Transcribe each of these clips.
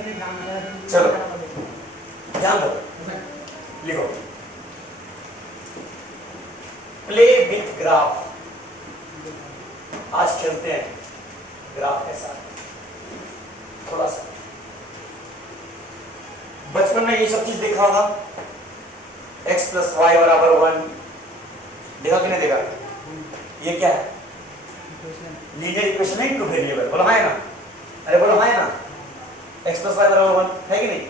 चलो ध्यान दो, लिखो प्ले विथ ग्राफ। आज खेलते हैं ग्राफ के साथ थोड़ा सा। बचपन में ये सब चीज देखा होगा, x प्लस वाई बराबर 1, देखा कि नहीं देखा? ये क्या है? लीनियर इक्वेशन है, टू वेरिएबल। बोलो हाँ है ना? अरे बोलो हाँ है ना? x प्लस वाई बराबर 1 है कि नहीं?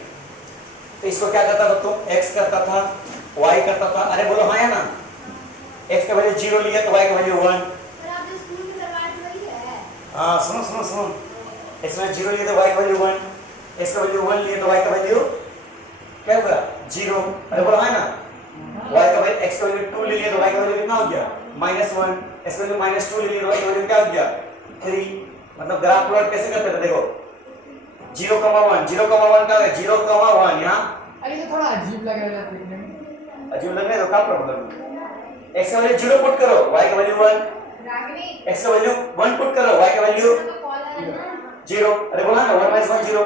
तो इसको क्या करता था तुम? x करता था, y करता था। अरे बोलो हाँ है ना? x का वैल्यू 0 लिया तो y का वैल्यू 1। हाँ सुनो सुनो सुनो, x में 0 लिए तो y का वैल्यू 1, x का वैल्यू 1 लिए तो y का वैल्यू क्या होगा? 0। अरे बोलो हाँ ना? y का वैल्यू x का वैल्यू 2 ले लिया तो y का वैल्यू कितना हो गया? -1। x का वैल्यू -2 ले लिया तो y का वैल्यू क्या हो गया? 3। मतलब ग्राफ प्लॉट कैसे करते थे? देखो 0,1 0,1 का 0,1 यहाँ। अरे तो थोड़ा अजीब लग रहा है देखने में। अजीब लग रहा है तो क्या प्रॉब्लम है? x का वैल्यू 0 पुट करो, y का वैल्यू 1। x का वैल्यू 1 पुट करो, y का वैल्यू 0। अरे बोला ना 1 - 1 0।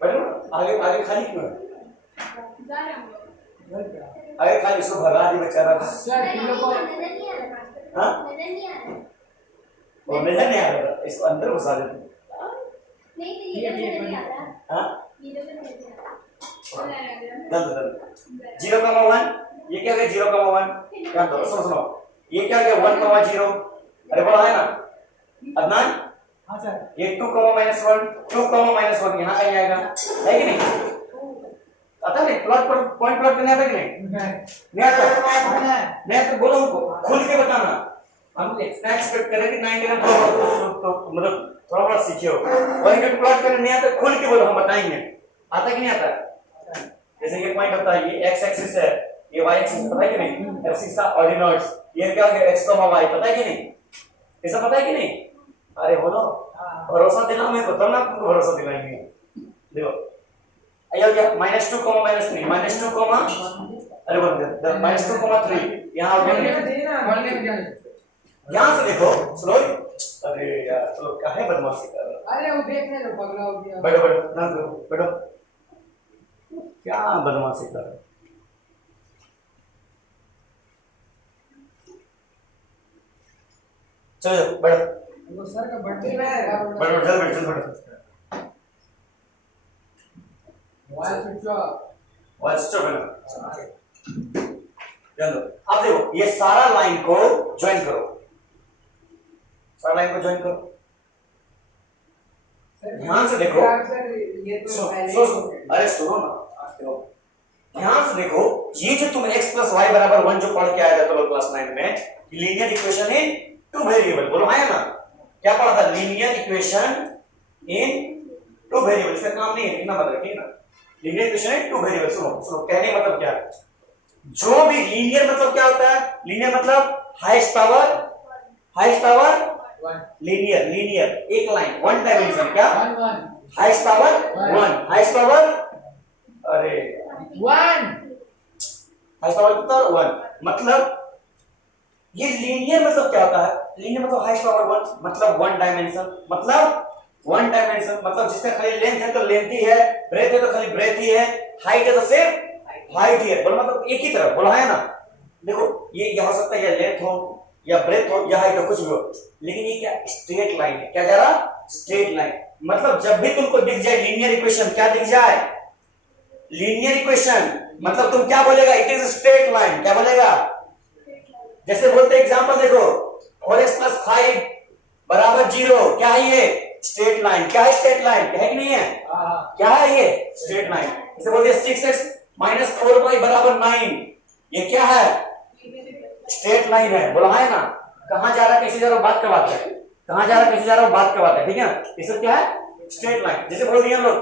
बैठो आगे आगे खाली क्यों है? आगे खाली, इसको भगा दी बेचारा। सर किलो को हाँ वो नजर नहीं आ रहा, इसको अंदर घुसा देते। हाँ 0,1 ये क्या गया? 0,1 क्या? तो सुनो सुनो, ये क्या गया? 1,0। अरे बोला है ना अदनान? हाँ सर। ये 2, -1 2, -1 यहाँ कहीं आएगा, है कि नहीं? आता नहीं प्लॉट पर पॉइंट प्लॉट करने आता कि नहीं? नहीं आता। मैं तो बोला उनको खुल के बताना। हम एक्सपेक्ट करें कि 9 11 तो मतलब थोड़ा बहुत सीखे हो, वही जो प्लॉट करने नहीं आता खुल के बोलो, हम बताएंगे। आता कि नहीं आता? जैसे ये पॉइंट होता है, ये x एक्सिस है, ये y एक्सिस पता है कि नहीं? एक्सिस का ऑर्डिनेट्स, ये क्या हो गया? x, y पता है कि नहीं? ऐसा पता है कि नहीं? अरे बोलो भरोसा दिलाओ मेरे को, तब ना तुमको भरोसा दिलाएंगे। देखो आया क्या? -2, -3 -2, अरे बोल दे -2, 3 यहाँ हो गया। यहाँ से देखो स्लो। अरे यार चलो काहे बदमाशी कर रहे हो? अरे वो देखने दो, पगला हो गया। बैठो बैठो ना, बैठो। क्या बदमाशी कर रहे हो? चलो बैठो। वो सर का बर्थडे है। बैठो जल्दी बैठो, जल्दी बैठो। While switch off. While switch off है ना? चलो अब देखो ये सारा लाइन को ज्वाइन करो, सारा लाइन को ज्वाइन करो। ध्यान से देखो, ये तो पहले अरे सुनो ना, ध्यान से देखो, ये जो तुम x + y = 1 जो पढ़ के आया था तो क्लास 9 में, linear equation in two variable. बोलो आया ना? क्या पढ़ा था? Linear equation in two variable. इसका काम नहीं है, कितना मतलब ठीक ना? Linear equation in two variable. सुनो सुनो, कहने का मतलब क्या है? जो भी लीनियर मतलब क्या होता है? लीनियर मतलब हाईएस्ट पावर लीनियर, लीनियर एक लाइन, वन डायमेंशन। क्या? हाईएस्ट पावर 1, हाईएस्ट पावर अरे 1 हाईएस्ट पावर कितना? 1। मतलब ये लीनियर मतलब क्या होता है? लीनियर मतलब हाईएस्ट पावर 1, मतलब वन डायमेंशन। मतलब वन डायमेंशन मतलब जिसका खाली लेंथ है तो लेंथ ही है, ब्रेथ है तो खाली ब्रेथ ही है, हाइट है तो सिर्फ हाइट ही है। बोलो मतलब एक ही तरफ। बोलो है ना? देखो ये हो सकता है या लेंथ हो या ब्रेथ हो या हाइट हो, कुछ भी हो, लेकिन ये क्या? स्ट्रेट लाइन है। क्या जा रहा? Straight line. मतलब जब भी तुमको दिख जाए लीनियर इक्वेशन, क्या दिख जाए? लीनियर इक्वेशन मतलब तुम क्या बोलेगा? It is straight line. क्या बोलेगा? जैसे बोलते एग्जांपल देखो, 4x + 5 = 0। क्या है ये? Straight line. क्या है? स्ट्रेट लाइन है कि नहीं है? क्या है ये? Straight line. जैसे बोलते 6x - 4y = 9। ये क्या है? स्ट्रेट लाइन है। बोला है ना? कहां जा रहा है, कैसे जा रहा है, बात का बात है। कहां जा रहा है, कैसे जा रहा है, बात का बात है। ठीक है? ये सब क्या है? Straight line. जैसे बोल दिया हम लोग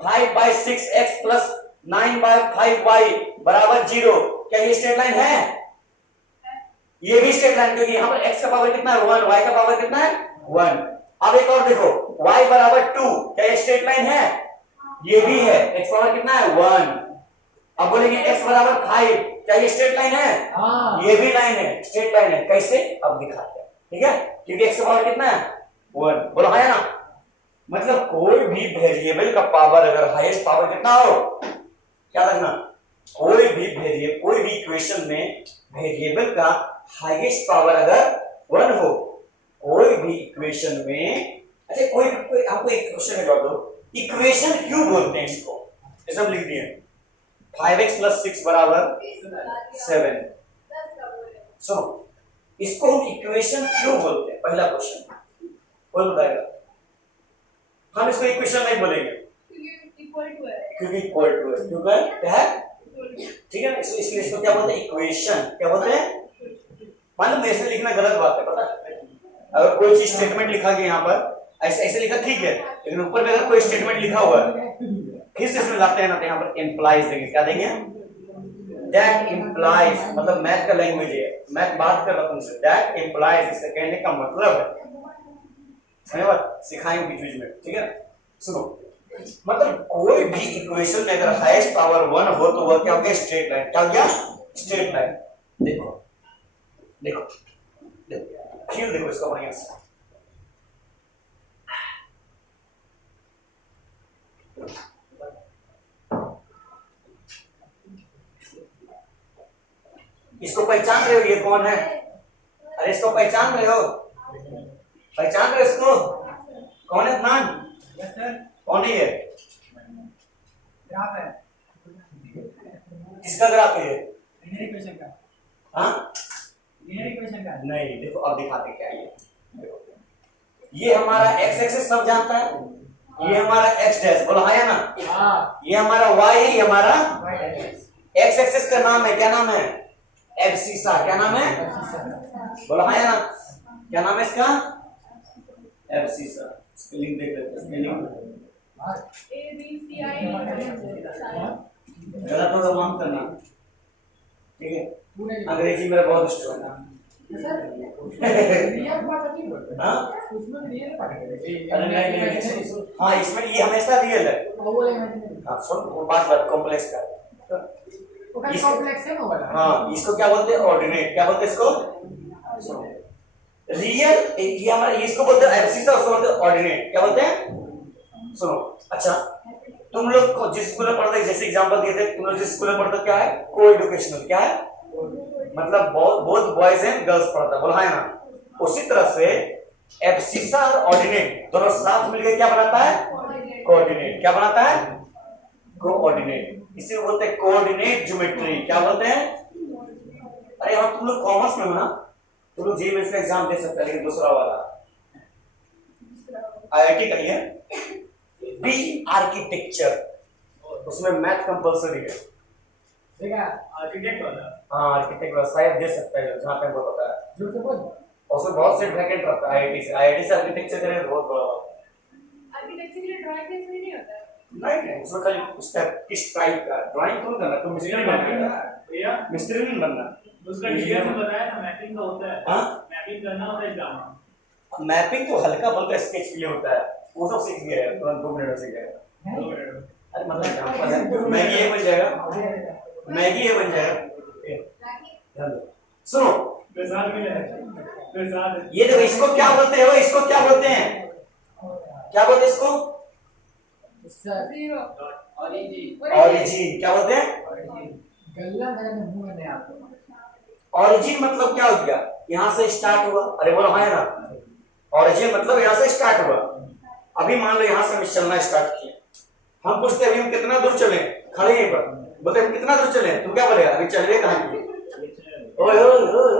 5/6x + 9/5y = 0। क्या ये स्ट्रेट लाइन है? ये भी स्ट्रेट लाइन, क्योंकि यहां पर x का पावर कितना है? 1, y का पावर कितना है? 1। अब एक और देखो, y = 2। क्या ये स्ट्रेट लाइन है? ये भी है। x पावर कितना है? 1। अब बोलेंगे x = 5। क्या ये स्ट्रेट लाइन है? ये भी लाइन है, स्ट्रेट लाइन है। कैसे? अब दिखाते हैं। ठीक है? क्योंकि x का पावर कितना है? 1। बोलो है ना? भी वेरिएबल का पावर अगर हाईएस्ट पावर कितना हो, क्या रखना, कोई भी इक्वेशन में वेरिएबल का हाईएस्ट पावर अगर 1 हो, कोई भी इक्वेशन में, अच्छा कोई आपको एक क्वेश्चन में जवाब दो, इक्वेशन क्यों बोलते हैं इसको, जैसे हम लिख दिए 5x + 6 = 7। सुनो, इसको हम इक्वेशन क्यों बोलते हैं, पहला क्वेश्चन कौन बताएगा। हम इसको इक्वेशन नहीं बोलेंगे क्योंकि इक्वल टू है, क्योंकि क्या है, ठीक है ना, इसलिए इसको क्या बोलते हैं, इक्वेशन। क्या बोलते हैं, मान लो ऐसे लिखना गलत बात है, पता है, अगर कोई चीज स्टेटमेंट लिखा गया यहाँ पर ऐसे ऐसे लिखा ठीक है, लेकिन ऊपर में अगर कोई स्टेटमेंट लिखा हुआ है, फिर से इसमें लाते हैं ना, तो यहाँ पर इंप्लाइज देंगे, क्या देंगे, दैट इंप्लाइज, मतलब मैथ का लैंग्वेज है, मैथ बात कर रहा हूं तुमसे, दैट इंप्लाइज, इसका कहने का मतलब है, समझ बात, सिखाएंगे बीच बीच में, ठीक है। सुनो, मतलब कोई भी इक्वेशन में अगर हाईएस्ट पावर 1 हो तो वह क्या हो गया, स्ट्रेट लाइन। क्या हो गया, स्ट्रेट लाइन। देखो देखो देखो, फील देखो इसका बढ़िया से, इसको पहचान रहे हो, ये कौन है, अरे इसको पहचान रहे हो, पहचान रहे हो इसको, कौन है नाम, कौन है ये, ग्राफ है, किसका ग्राफ है ये, लीनियर इक्वेशन का, हाँ लीनियर इक्वेशन का नहीं, देखो अब दिखाते क्या है, देखो ये हमारा x एक्सिस सब जानता है, ये हमारा x डैश, बोला है ना, हाँ, ये हमारा y है, ये हमारा y एक्सिस, x एक्सिस का नाम है, क्या नाम है, एब्सिसा, क्या नाम है, बोला है ना, क्या नाम है इसका, एब्सिसा। स्पेलिंग देख लेते हैं, स्पेलिंग गलत होगा माफ करना, ठीक है, अंग्रेजी मेरा बहुत स्ट्रांग है, हाँ अरे नहीं, हाँ इसमें ये हमेशा रियल है, हाँ सुन, बात कॉम्प्लेक्स का, कॉम्प्लेक्स है ना वाला, हाँ इसको क्या बोलते हैं, ऑर्डिनेट, क्या बोलते हैं इसको, रियल, ये हमारा इसको बोलते हैं एब्सिसा, उसको बोलते हैं ऑर्डिनेट, क्या बोलते हैं, सुनो। अच्छा तुम लोग को जिस स्कूल में पढ़ते, जैसे एग्जांपल दिए थे, तुम लोग जिस स्कूल में पढ़ते क्या है, को एजुकेशनल, क्या है, मतलब बोथ बॉयज एंड गर्ल्स पढ़ता, बोला है ना, उसी तरह से एब्सिसा और ऑर्डिनेट दोनों साथ मिलकर क्या बनाता है, कोऑर्डिनेट, क्या बनाता है, कोऑर्डिनेट, इसी को बोलते हैं कोऑर्डिनेट ज्योमेट्री, क्या बोलते हैं। अरे हम तुम लोग कॉमर्स में हो ना, तुम लोग जीएमएस का एग्जाम दे सकते हैं, लेकिन दूसरा वाला आईआईटी का ही है, बी आर्किटेक्चर, उसमें मैथ कंपलसरी है, ठीक है, आर्किटेक्ट वाला, हाँ आर्किटेक्ट वाला शायद दे सकता है, जहां तक वो पता है, जो तो बोल, उसमें बहुत से वैकेंट रहता है, आईआईटी से आर्किटेक्चर करें तो बहुत बड़ा होता है। आर्किटेक्चर के लिए ड्राइंग टेस्ट नहीं होता है, नहीं उसमें खाली स्टेप किस टाइप का ड्राइंग कौन करना, तुम मिस्त्री बनना है भैया, मिस्त्री नहीं बनना, उसका डिटेल में बताया ना, मैपिंग का होता है, हाँ मैपिंग करना होता है एग्जाम। मैपिंग तो हल्का फुल्का स्केच के लिए होता है, वो सब सीख गया है, तुरंत 2 मिनट में सीख जाएगा, अरे मतलब एग्जांपल है, मैगी ये बन जाएगा, मैगी ये बन जाएगा, सुनो मिसाल के लिए, मिसाल ये देखो, इसको क्या बोलते हैं, इसको क्या बोलते हैं, क्या बोलते हैं इसको, जीरो ऑरिजिन, क्या बोलते हैं, गल्ला मेरे मुंह में नहीं आता, ऑरिजिन मतलब क्या हो गया, यहाँ से स्टार्ट हुआ, अरे बोलो हाँ ना, ऑरिजिन मतलब यहाँ से स्टार्ट हुआ, अभी मान लो यहाँ से हम चलना स्टार्ट किए, हम पूछते अभी हम कितना दूर चले, खड़े यहीं पर, बोलते हम कितना दूर चले, तुम क्या बोलेगा, अभी चल रहे कहाँ की, ओए ओए ओए,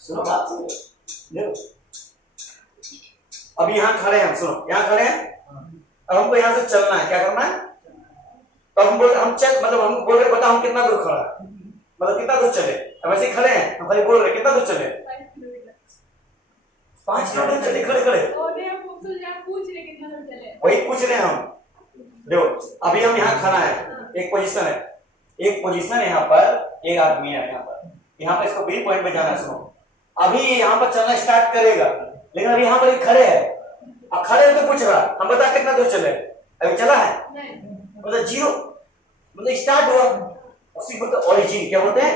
सुनो बात सुनो, देखो अभी यहाँ खड़े हैं हम, सुनो यहाँ खड़े हैं, अब हमको यहाँ से चलना है, क्या करना है, तो हम बोल, हम चल, मतलब हम बोल रहे बताओ हम कितना दूर खड़ा है, मतलब कितना दूर चले, अब ऐसे खड़े हैं, हम भाई बोल रहे कितना दूर चले, 5 किलोमीटर चले खड़े खड़े, और नहीं हम पूछ रहे कितना दूर चले, वही पूछ रहे हैं हम, देखो अभी हम यहाँ खड़ा है, एक पोजीशन है, एक पोजीशन है, यहाँ पर एक आदमी है, यहाँ पर इसको बी पॉइंट पे जाना है, सुनो अभी यहाँ पर चलना स्टार्ट करेगा, लेकिन अभी यहाँ पर खड़े हैं, अब खड़े होकर पूछ रहा हम बता कितना दूर चले, अभी चला है, मतलब जीरो, मतलब स्टार्ट हुआ, उसी को ओरिजिन क्या बोलते हैं,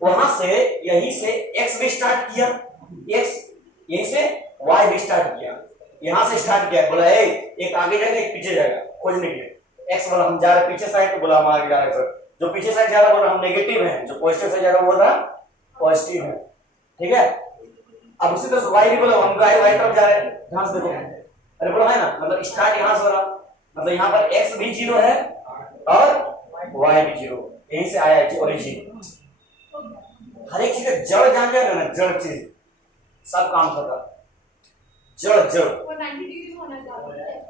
वहां से यहीं से x भी स्टार्ट किया, x यहीं से y भी स्टार्ट किया, यहां से स्टार्ट किया, बोला ए एक आगे जाएगा एक पीछे जाएगा, खोजने के लिए एक्स बोला हम जा रहे पीछे साइड, तो बोला हम आगे जा रहे हैं। जो पीछे साइड जा रहा बोल रहा हम नेगेटिव है, जो पॉजिटिव साइड जा रहा बोल रहा पॉजिटिव है, ठीक है। अब उसी तरह से वाई भी बोला हम वाई तरफ जा रहे हैं, ध्यान से देखो, अरे बोला है ना, मतलब स्टार्ट यहां से हो रहा, मतलब यहां पर एक्स भी 0 है और वाई भी 0, यहीं से आया है ओरिजिन। हर एक चीज का जड़ जान जाएगा ना, जड़ चीज सब काम करता, जड़ जड़ वो 90 डिग्री में होना चाहिए।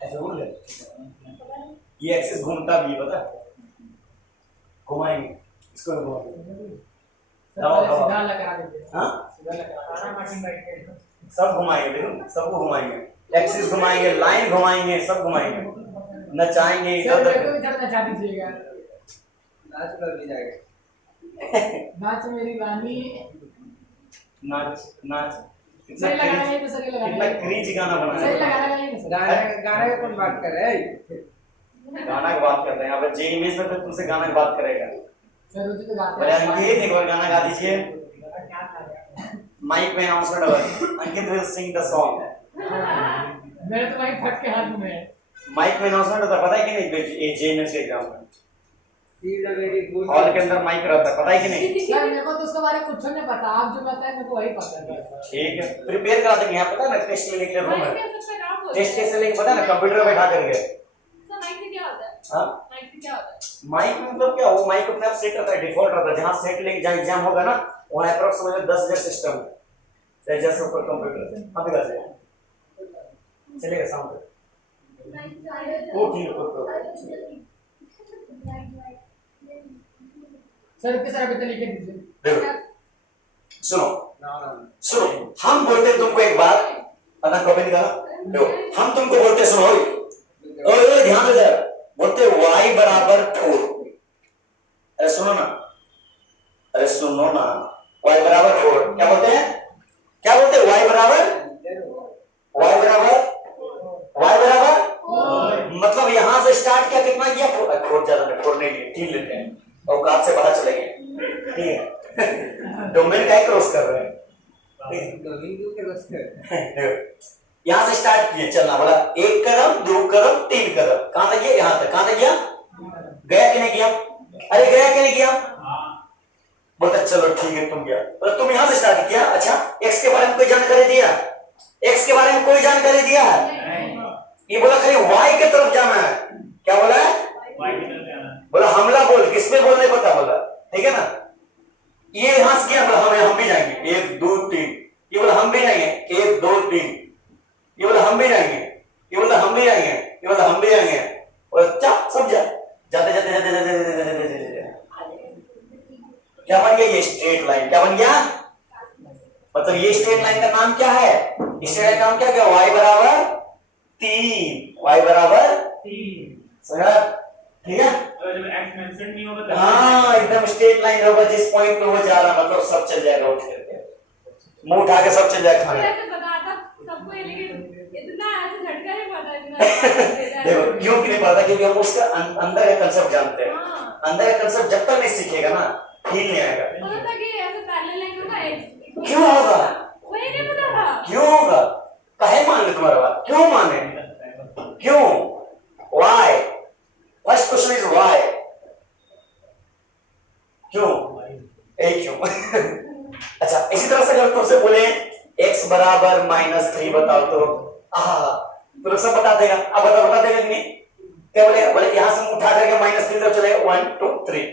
ऐसे बोल ले, ये एक्सिस घूमता भी है पता है, घुमाएंगे इसको भी घुमाएंगे, सीधा लगा दीजिए। हाँ सीधा लगा सारा मशीन बैठ के सब घुमाएंगे, देखो सबको घुमाएंगे, एक्सिस घुमाएंगे, लाइन घुमाएंगे, सब घुमाएंगे, नचाएंगे सर इधर मेरे को भी चढ़ना चाह दीजिएगा। नाच कर भी जाएगा। नाच मेरी रानी। नाच नाच सही लगाना है तो सही लगाना कितना है। क्रीज गाना सही बनाया, लगाना है तो गाने का कौन बात कर रहा है? गाना की बात करते हैं यहाँ पर, जे इमेज में तो तुमसे गाना की बात करेगा। सर रुचि तो गाते बोले अंकित एक बार गाना गा दीजिए, हैं। माइक में अनाउंसमेंट होगा, अंकित विल सिंग द सॉन्ग। मेरे तो भाई फट के हाथ में है। माइक में अनाउंसमेंट होता है पता है कि नहीं, जे इमेज के एग्जाम में see the very good. Hall के अंदर माइक रहता है, पता है कि नहीं? सर मेरे को तो उसके बारे में कुछ नहीं पता, आप जो बताएं मेरे को वही पता है। ठीक है, प्रिपेयर करा देंगे, यहाँ पता है ना टेस्ट लेने के लिए रूम है, माइक सबसे काम होता टेस्ट कैसे लेंगे पता है ना, कंप्यूटर में बैठा करके। तो माइक से क्या होता है? हाँ माइक से क्या होता है? माइक मतलब क्या, वो माइक अपने आप सेट रहता है, डिफॉल्ट रहता है, जहाँ सेट लेंगे जहाँ एग्जाम होगा ना वहाँ अप्रोक्स समझ लो 10,000 सिस्टम है, जैसे ऊपर कंप्यूटर आप भी कैसे चलेगा शाम तक, वो ठीक है। सर इतने सारे बच्चे लिख दीजिए। देखो सुनो सुनो, हम बोलते तुमको एक बात, अगर कॉपी निकाला, देखो हम तुमको बोलते सुनो, ओए ध्यान दे, बोलते y बराबर 4, अरे सुनो ना, अरे सुनो ना, y बराबर 4 क्या बोलते हैं, क्या बोलते हैं, y बराबर मतलब यहां से स्टार्ट किया, कितना किया, 4 ज्यादा नहीं, 4 नहीं लिए, 3 लेते हैं, औकात से बाहर चले गए, ठीक है, डोमेन का क्रॉस कर रहे हैं, यहां से स्टार्ट किए चलना, बोला 1 कदम 2 कदम 3 कदम, कहां तक गया, यहां तक, कहां तक गया, गया कि नहीं गया, अरे गया कि नहीं गया, बोलता चलो ठीक है तुम गया, बोला तुम यहां से स्टार्ट किया, अच्छा एक्स के बारे में कोई जानकारी दिया, एक्स के बारे में कोई जानकारी दिया है, ये बोला खाली वाई की तरफ जाना है, क्या बोला है, बोला हमला बोल, किसमें बोलने पता, बोला ठीक है ना, ये यहां से गया, बोला हम भी जाएंगे 1 2 3, ये बोला हम भी जाएंगे 1 2 3, ये बोला हम भी जाएंगे, ये बोला हम भी जाएंगे, ये बोला हम भी जाएंगे, और चल सब जाते जाते जाते जाते क्या बन गया, ये स्ट्रेट लाइन क्या बन गया, मतलब ये स्ट्रेट लाइन का नाम क्या है, स्ट्रेट लाइन का नाम क्या क्या, y बराबर 3, y बराबर 3, समझा, ठीक है। जब एक्स मेंशन नहीं होगा हाँ एकदम स्ट्रेट लाइन होगा, जिस पॉइंट पे वो जा रहा मतलब सब चल जाएगा, उठ करके मुंह उठा के सब चल जाएगा खाने। ऐसे पता था सबको ये, लेकिन इतना ऐसे झटका नहीं पता, इतना देखो क्यों नहीं पता, क्योंकि हम उसका अंदर का कंसेप्ट जानते हैं, हाँ। अंदर का कंसेप्ट जब तक नहीं सीखेगा ना ठीक नहीं आएगा। पता था कि ऐसे पैरेलल लाइन होगा, एक्स क्यों होगा, वही नहीं पता था, क्यों होगा, काहे मान ले तुम्हारा बात, क्यों माने, क्यों, why, first question is why, क्यों, एक क्यों अच्छा इसी तरह से अगर तुमसे बोले x बराबर -3 बताओ तो तो सब बता देगा, अब बता देगा कि नहीं, क्या बोले, बोले यहां से उठा करके -3 तरफ चलेगा 1 2 3,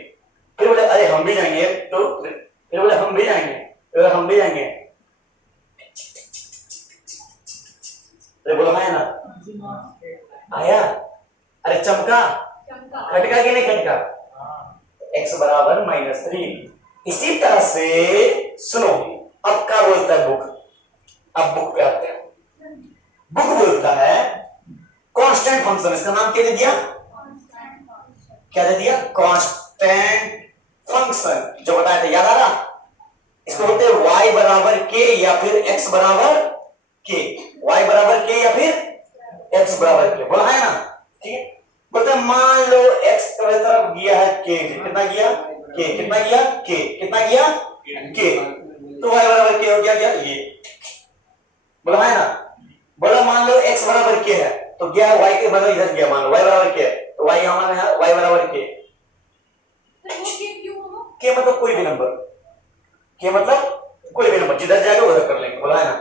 फिर बोले अरे हम भी जाएंगे 1 2 3, फिर बोले हम भी जाएंगे, फिर हम भी जाएंगे, तो बोला है ना, आया, अरे चमका, खटका कि नहीं खटका, x बराबर -3। इसी तरह से सुनो, अब क्या बोलता है बुक, अब बुक पे आते हैं, बुक बोलता है कांस्टेंट फंक्शन, इसका नाम क्या दे दिया, क्या दे दिया, कांस्टेंट फंक्शन, जो बताया था याद आ रहा, इसको बोलते हैं y बराबर k या फिर x बराबर k, y बराबर k या फिर x बराबर k, बोला है ना, ठीक है, बोलते हैं मान लो x की तरफ गया है k, कितना गया k, कितना गया k, कितना गया k, तो y बराबर k हो गया, ये बोला है ना, बोला मान x बराबर k है तो क्या y के मतलब इधर गया, मान लो y बराबर k है तो y हमारे यहाँ y बराबर k। सर वो के क्यों होगा? k मतलब कोई भी नंबर, k मतलब कोई भी नंबर जिधर जाएगा उधर कर लेंगे, बोला है ना,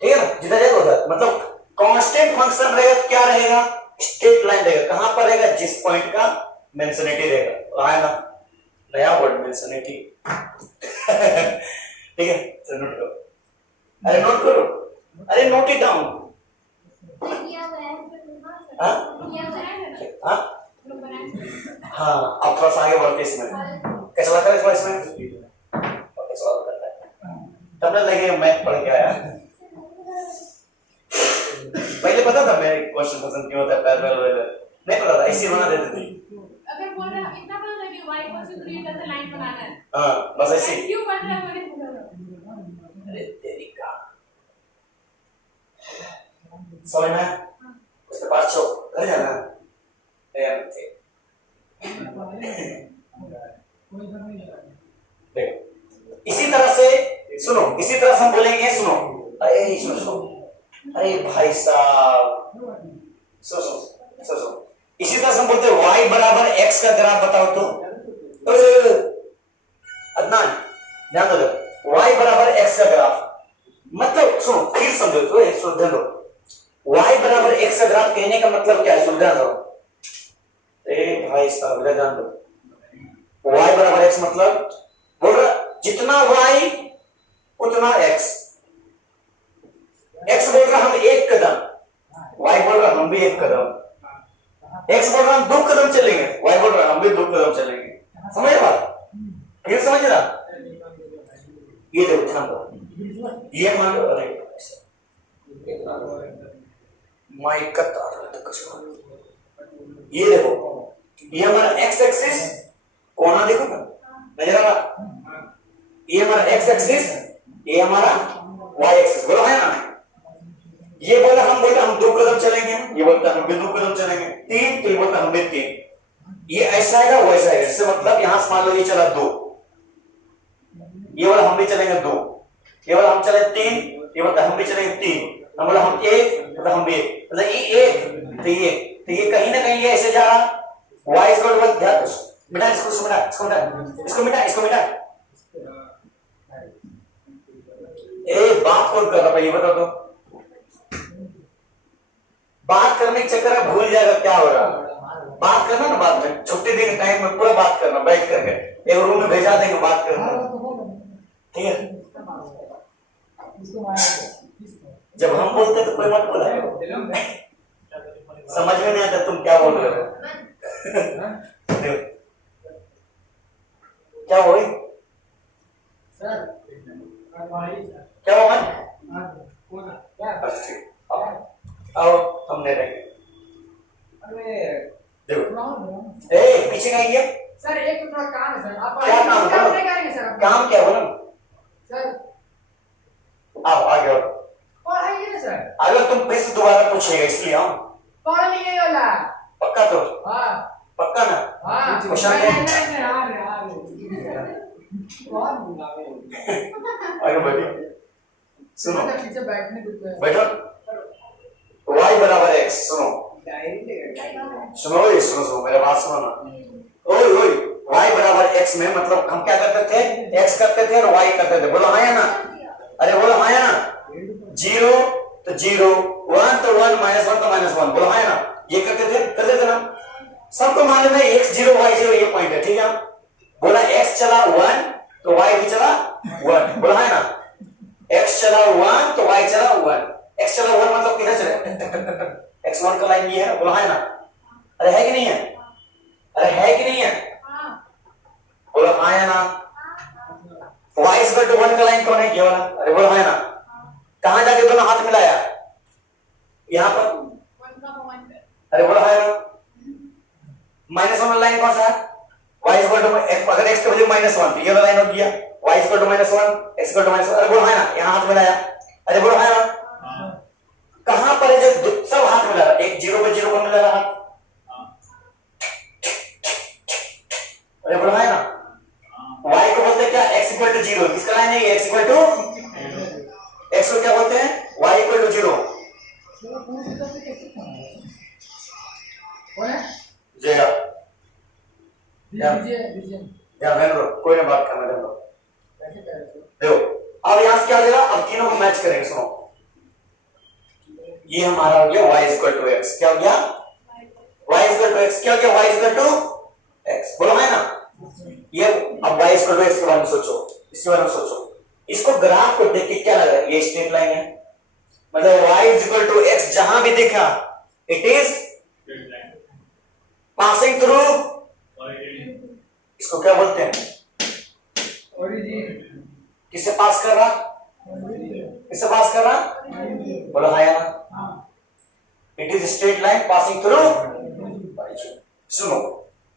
ठीक है ना, जिधर जाएगा उधर, मतलब कांस्टेंट फंक्शन रहेगा तो क्या रहेगा, स्ट्रेट लाइन रहेगा। कहां पर रहेगा, जिस पॉइंट का मेंशनिटी रहेगा, बोला है ना, नया वर्ड मेंशनिटी ठीक है, चलो नोट करो, अरे नोट करो, अरे नोट इट डाउन। हाँ हाँ हाँ, अब थोड़ा सा आगे बढ़ते इसमें, कैसा लगता है इसमें, कैसा सॉल्व करता है, तब ना लगे मैथ पढ़ के आया। पहले पता था मैं क्वेश्चन पसंद क्यों होता है, पैरेलल नहीं पता था, इसी बना देते थे। अगर बोल रहा इतना पता था कि y इक्वल टू 3 कैसे लाइन बनाना है, हाँ बस ऐसे ही। क्यों बन रहा है मैंने पूछा। अरे तेरी का समझ में, उसके पास छो घर जाना तैयार थे। देखो इसी तरह से सुनो, इसी तरह से हम बोलेंगे, सुनो अरे सुनो सुनो, अरे भाई साहब सुनो सुनो सुनो, इसी तरह से हम बोलते हैं y बराबर x का ग्राफ बताओ तो, अदनान ध्यान दो, y बराबर x का ग्राफ मतलब सुनो फिर समझो तो ध्यान दो, y बराबर x का ग्राफ कहने का मतलब क्या है, सुन ध्यान दो, ए भाई साहब ध्यान दो, y बराबर x मतलब बोल रहा जितना y उतना x, x बोल रहा हम एक कदम, y बोल रहा हम भी एक कदम, x बोल रहा हम 2 कदम चलेंगे, y बोल रहा हम भी 2 कदम चलेंगे, समझ बात, फिर समझ रहा, ये देखो ध्यान दो, ये मान लो, अरे माइक का तार है कुछ, ये देखो ये हमारा x एक्सिस कोना देखो ना, नजर आ रहा, ये हमारा x एक्सिस, ये हमारा y एक्सिस, बोला है ना, ये बोला हम 2 कदम चलेंगे, ये बोलता हम भी 2 कदम चलेंगे, 3 तो ये बोलता हम भी 3, ये ऐसा आएगा वैसा आएगा, इससे मतलब यहां से मान लो ये चला 2, ये बोला हम भी चलेंगे 2, ये बोला हम चले 3, ये बोलता हम भी चलेंगे 3, हम बोला हम 1 तो हम भी 1, मतलब ये 1 तो ये कहीं ना कहीं ये ऐसे जा रहा, y इज इक्वल टू ध्यान मिटा, इसको मिटा, ए बात कौन कर रहा है ये बता दो, बात करने के चक्कर में भूल जाएगा क्या हो रहा, बात करना ना, बाद में छुट्टी देने टाइम में पूरा बात करना, बैठ करके एक रूम में भेजा देंगे बात करना, ठीक है, जब हम बोलते तो कोई मत बोला, समझ में नहीं आता तुम क्या बोल रहे हो क्या हुई, क्या हुआ अच्छा ठीक, आओ हम ले रहेंगे, देखो ए पीछे का ये सर एक थोड़ा काम है सर, आप क्या काम है? नहीं करेंगे सर, काम क्या बोलो सर आओ आगे आओ, पढ़ाइए ना सर, अगर तुम फिर से दोबारा पूछेगा इसलिए हम पढ़ लिए वाला, पक्का तो हाँ पक्का ना, हाँ क्वेश्चन नहीं आ रहे कौन बुलावे, आगे बढ़िए, सुनो पीछे बैठने को बैठो, y बराबर x, सुनो सुनो मेरा बात सुनो ना, ओए y बराबर x में मतलब हम क्या करते थे, x करते थे और y करते थे, बोलो हाँ या ना, अरे बोलो हाँ या ना, 0 तो 0, 1 तो 1, -1 तो -1, बोलो हाँ या ना, ये करते थे ना, सबको मालूम है x 0 y 0 ये पॉइंट है, ठीक है, बोला x चला 1 तो y भी चला 1, बोला है ना, x चला 1 तो y चला 1, x चला 1 मतलब किधर चले, x1 का लाइन ये है, बोला है ना, अरे है कि नहीं है, अरे है कि नहीं है, बोला हाँ या ना, y इज इक्वल टू 1 का लाइन कौन है, ये वाला, अरे बोला है ना, कहां जाके दोनों हाथ मिलाया, यहां पर, अरे बोला है ना, -1 लाइन कौन सा है, y इज इक्वल टू, अगर x की वैल्यू -1 तो ये वाला लाइन हो गया, y is equal to -1, x equal to -1, अरे बोला है ना, यहां हाथ मिलाया, अरे बोला है ना, कहां पर है जो सब हाथ मिला रहा, एक 0 पे 0 को मिला रहा, अरे बोला है ना, y को बोलते हैं क्या, x इक्वल टू 0, किसका लाइन है ये, x इक्वल टू, x को क्या बोलते हैं, y इक्वल टू 0, पूछ तो फिर कैसे बनाया कौन है जया विजय विजय या रहने दो, कोई ना बात करना रहने दो। कैसे कह रहे हो देखो अब यहाँ से क्या हो जाएगा, अब तीनों को मैच करेंगे। सुनो, ये हमारा हो गया y इक्वल टू एक्स। क्या हो गया y इक्वल टू एक्स? क्या हो गया y इक्वल टू एक्स? बोलो है ना ये। अब y इक्वल टू एक्स के बारे में सोचो, इसके बारे में सोचो। इसको ग्राफ को देख के क्या लग रहा है, ये स्ट्रेट लाइन है, मतलब y इक्वल टू एक्स जहां भी देखा इट इज पासिंग थ्रू, इसको क्या बोलते हैं, ओरिजिन किससे पास कर रहा, किससे पास कर रहा, बोलो हाँ या ना। It is straight line passing through. सुनो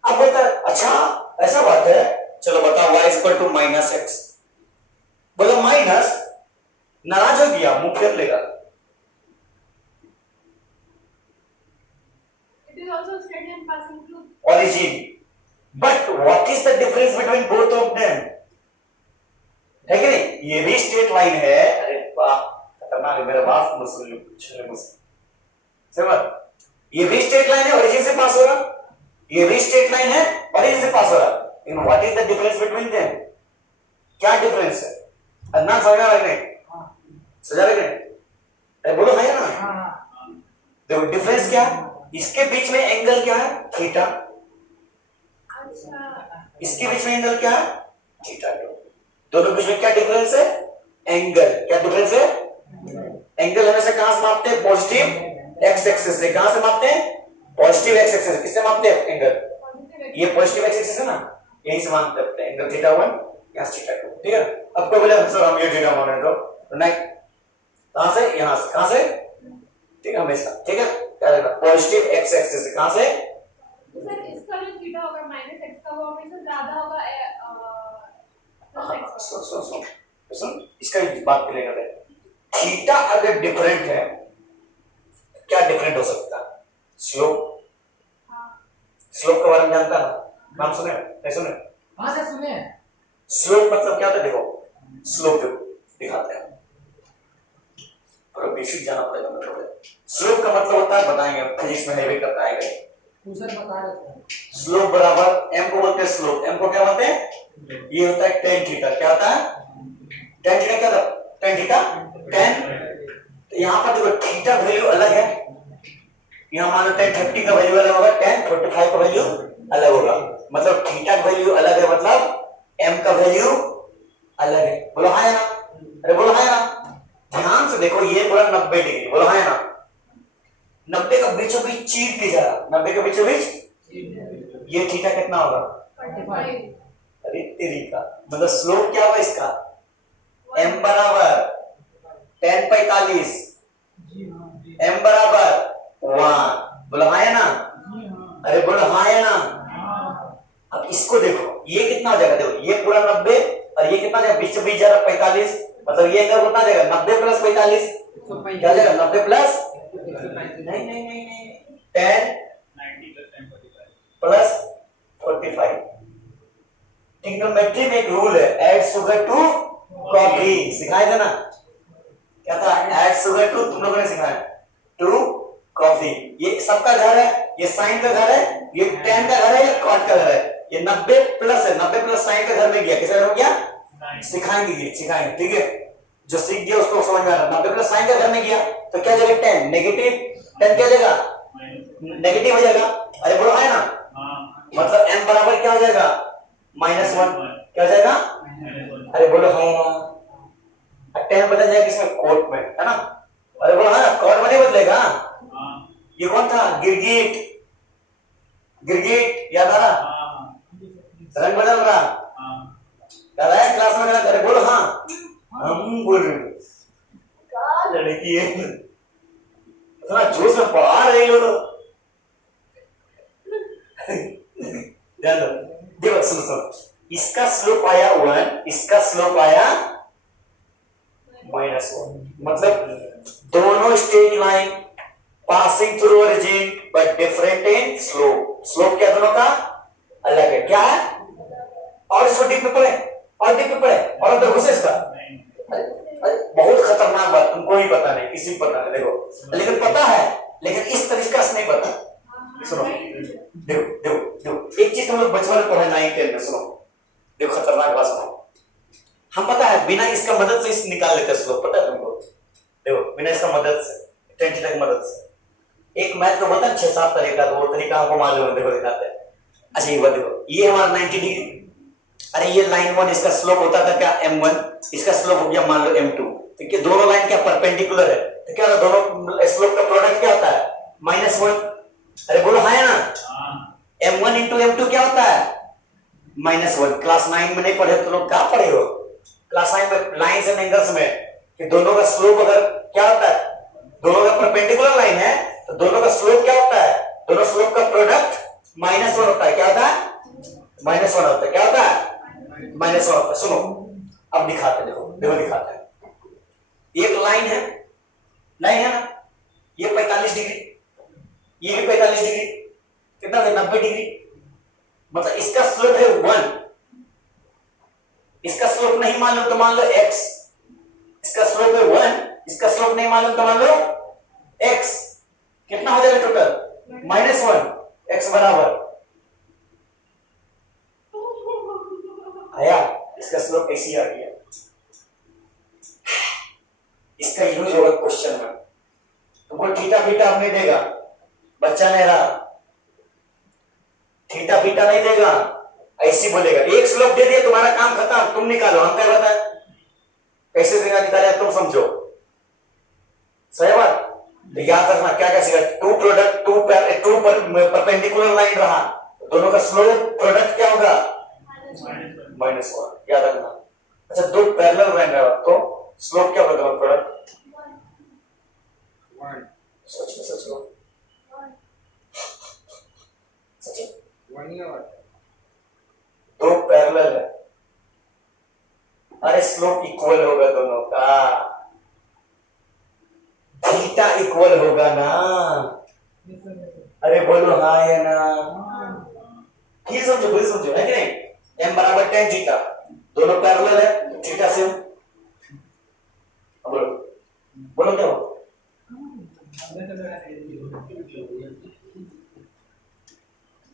अब बता, अच्छा ऐसा बात है, चलो बताओ y equal to minus x. बोलो माइनस, नाराज हो गया मुंह फेर लेगा। It is also straight line passing through. origin, but what is the difference between both of them? है कि नहीं, ये भी स्ट्रेट लाइन है। अरे वाह खतरनाक है, मेरा बात मुझसे समझ। ये भी स्ट्रेट लाइन है, ओरिजिन से पास हो रहा, ये भी स्ट्रेट लाइन है, ओरिजिन से पास हो रहा, लेकिन what is the difference between them? क्या डिफरेंस है? अदना समझ में आ रहा है? समझ रहे हैं? अरे बोलो है ना। देखो डिफरेंस क्या, इसके बीच में एंगल क्या है, थीटा। अच्छा इसके बीच में एंगल क्या है, थीटा। दोनों के बीच में क्या डिफरेंस है, एंगल। क्या डिफरेंस है, एंगल हमेशा कहां से मापते हैं, पॉजिटिव एक्स एक्सिस से। कहां से मापते हैं, पॉजिटिव एक्स एक्सिस। किससे मापते हैं एंगल, ये पॉजिटिव एक्स एक्सिस है ना, यहीं से मापते हैं एंगल थीटा 1 या थीटा 2। ठीक है, अब कोई बोले सर हम ये थीटा मान रहे तो नहीं, कहां से, यहां से। कहां से, ठीक है हमेशा, ठीक है क्या रहेगा, पॉजिटिव एक्स एक्सिस से। कहां से, सर इसका जो थीटा होगा माइनस एक्स का वो हमेशा ज्यादा होगा प्लस एक्स सुन सुन सुन सुन, इसका बात के लिए थीटा अगर डिफरेंट है, क्या डिफरेंट हो सकता है, स्लोप। स्लोप के बारे में जानता है ना, नाम सुने नहीं सुने? हाँ सर सुने स्लोप मतलब क्या होता है, देखो स्लोप दिखाते हैं, थोड़ा बेसिक जाना पड़ेगा मतलब। स्लोप का मतलब होता है, बताएंगे फिजिक्स में हेवी करता है, तू सर बता रहे थे स्लोप बराबर एम को बोलते हैं स्लोप। एम को क्या बोलते हैं, ये होता है टेन थीटा। क्या होता है, टेन थीटा। क्या होता है, टेन थीटा, टेन। तो यहाँ पर देखो थीटा वैल्यू अलग है, यहाँ मान लो 1030 का वैल्यू अलग होगा, 1045 का वैल्यू अलग होगा, मतलब थीटा का वैल्यू अलग है, मतलब एम का वैल्यू अलग है। बोलो हाँ या ना, अरे बोलो हाँ या ना। ध्यान से देखो, ये बोला 90 डिग्री, बोलो हाँ या ना। 90 का बीचों बीच चीर के जा रहा, 90 के बीचों बीच, ये थीटा कितना होगा, 45। अरे तेरी का, मतलब स्लोप क्या होगा इसका, m बराबर 1045, m बराबर 1। बोलो हाँ या ना, अरे बोलो हाँ या ना। अब इसको देखो, ये कितना हो जाएगा, देखो ये पूरा 90 और ये कितना हो जाएगा, बीच से बीच जा रहा 45, मतलब ये अंदर कितना हो जाएगा, 90 प्लस 45 क्या हो जाएगा, 90 प्लस, नहीं नहीं नहीं नहीं 10 प्लस 45। ट्रिग्नोमेट्री में एक रूल है, ऐड शुगर टू कॉफी, सिखाया था ना, क्या था, ऐड शुगर टू, तुम लोगों ने सिखाया, टू कॉफी। ये सबका घर है, ये साइन का घर है, ये टेन का घर है, ये कॉट का घर है, ये 90 प्लस है, 90 प्लस साइन का घर में गया, किसका घर में गया, सिखाएंगे ये सिखाएंगे, ठीक है, जो सीख गया उसको समझ में आ रहा। 90 प्लस साइन का घर में गया तो क्या जाएगा, 10 नेगेटिव 10 क्या जाएगा, नेगेटिव हो जाएगा। अरे बोलो है ना, मतलब m बराबर क्या हो जाएगा, -1 क्या हो जाएगा, अरे बोलो हाँ, 10 बदल जाएगा किसमें, कोट में, है ना। अरे बोलो हाँ, कोट में नहीं बदलेगा। ये कौन था, गिरगिट, गिरगिट याद आ रहा, रंग बदल रहा, याद आया क्लास में, अरे बोलो हाँ, हम बोल रहे हैं क्या लड़की है, इतना जोश में पढ़ा रही हो तो ध्यान दो। देखो सुनो सुनो, इसका स्लोप आया 1, इसका स्लोप आया -1, मतलब दोनों straight line passing through origin but different in slope. Slope क्या दोनों का अलग है, क्या है, और इसको डीप में पढ़े, और डीप में पढ़े, और अंदर घुसे इसका, अरे बहुत खतरनाक बात, तुमको ही पता नहीं, किसी को पता नहीं, देखो लेकिन पता है, लेकिन इस तरीका से नहीं पता। सुनो, देखो देखो देखो, एक चीज तुम लोग बचपन में पढ़े 9-10 में, सुनो देखो खतरनाक बात सुनो। हम पता है बिना इसका मदद से इस निकाल लेते हैं स्लोप, पता है तुमको? देखो बिना इसका मदद से, टेन थीटा की मदद से एक मैथ का होता है 6-7 तरीका, तो वो तरीका हमको मालूम है, देखो दिखाते हैं। अच्छा ये बात देखो, ये हमारा 90 डिग्री, अरे ये लाइन 1 इसका स्लोप होता था क्या m1, इसका स्लोप हो गया मान लो m2, तो क्या दोनों लाइन क्या परपेंडिकुलर है, तो क्या दोनों स्लोप का प्रोडक्ट क्या होता है -1। अरे बोलो हाँ ना, m1 इंटू m2 क्या होता है -1। क्लास 9 में नहीं पढ़े तो लोग क्या पढ़े हो क्लास 9 में, लाइन्स एंड एंगल्स में, कि दोनों का स्लोप अगर क्या होता है, दोनों का परपेंडिकुलर लाइन है तो दोनों का स्लोप क्या होता है, दोनों स्लोप का प्रोडक्ट -1 होता है। क्या होता है -1 होता है, क्या होता है -1 होता है। सुनो अब दिखाते, देखो देखो दिखाते हैं। एक लाइन है ना, ये 45 डिग्री, ये भी 45 डिग्री, कितना है 90 डिग्री, मतलब इसका स्लोप है 1, इसका स्लोप नहीं मालूम तो मान लो x, इसका स्लोप है 1, इसका स्लोप नहीं मालूम तो मान लो x, कितना हो जाएगा टोटल -1, x बराबर आया, इसका स्लोप ऐसी आ गया। इसका यूज होगा क्वेश्चन में, तुमको थीटा बीटा नहीं देगा, बच्चा नहीं रहा, थीटा बीटा नहीं देगा, ऐसी बोलेगा एक स्लोप दे दिया तुम्हारा काम खत्म, तुम निकालो, हम क्या बताए कैसे निकाले तुम समझो, सही बात। तो याद रखना क्या क्या सीखा, two product, two perpendicular line रहा, दोनों का स्लोप प्रोडक्ट क्या होगा -1, याद रखना। अच्छा दो पैरेलल लाइन रहा तो स्लोप क्या होगा प्रोडक्ट 1 सच में, सच में सच में 1 ही होगा। दो पैरेलल है, अरे स्लोप इक्वल होगा दोनों का, थीटा इक्वल होगा ना, अरे बोलो हाँ या ना, फिर समझो है कि नहीं। m बराबर tan थीटा, दोनों पैरेलल है, थीटा से बोलो बोलो क्या हो,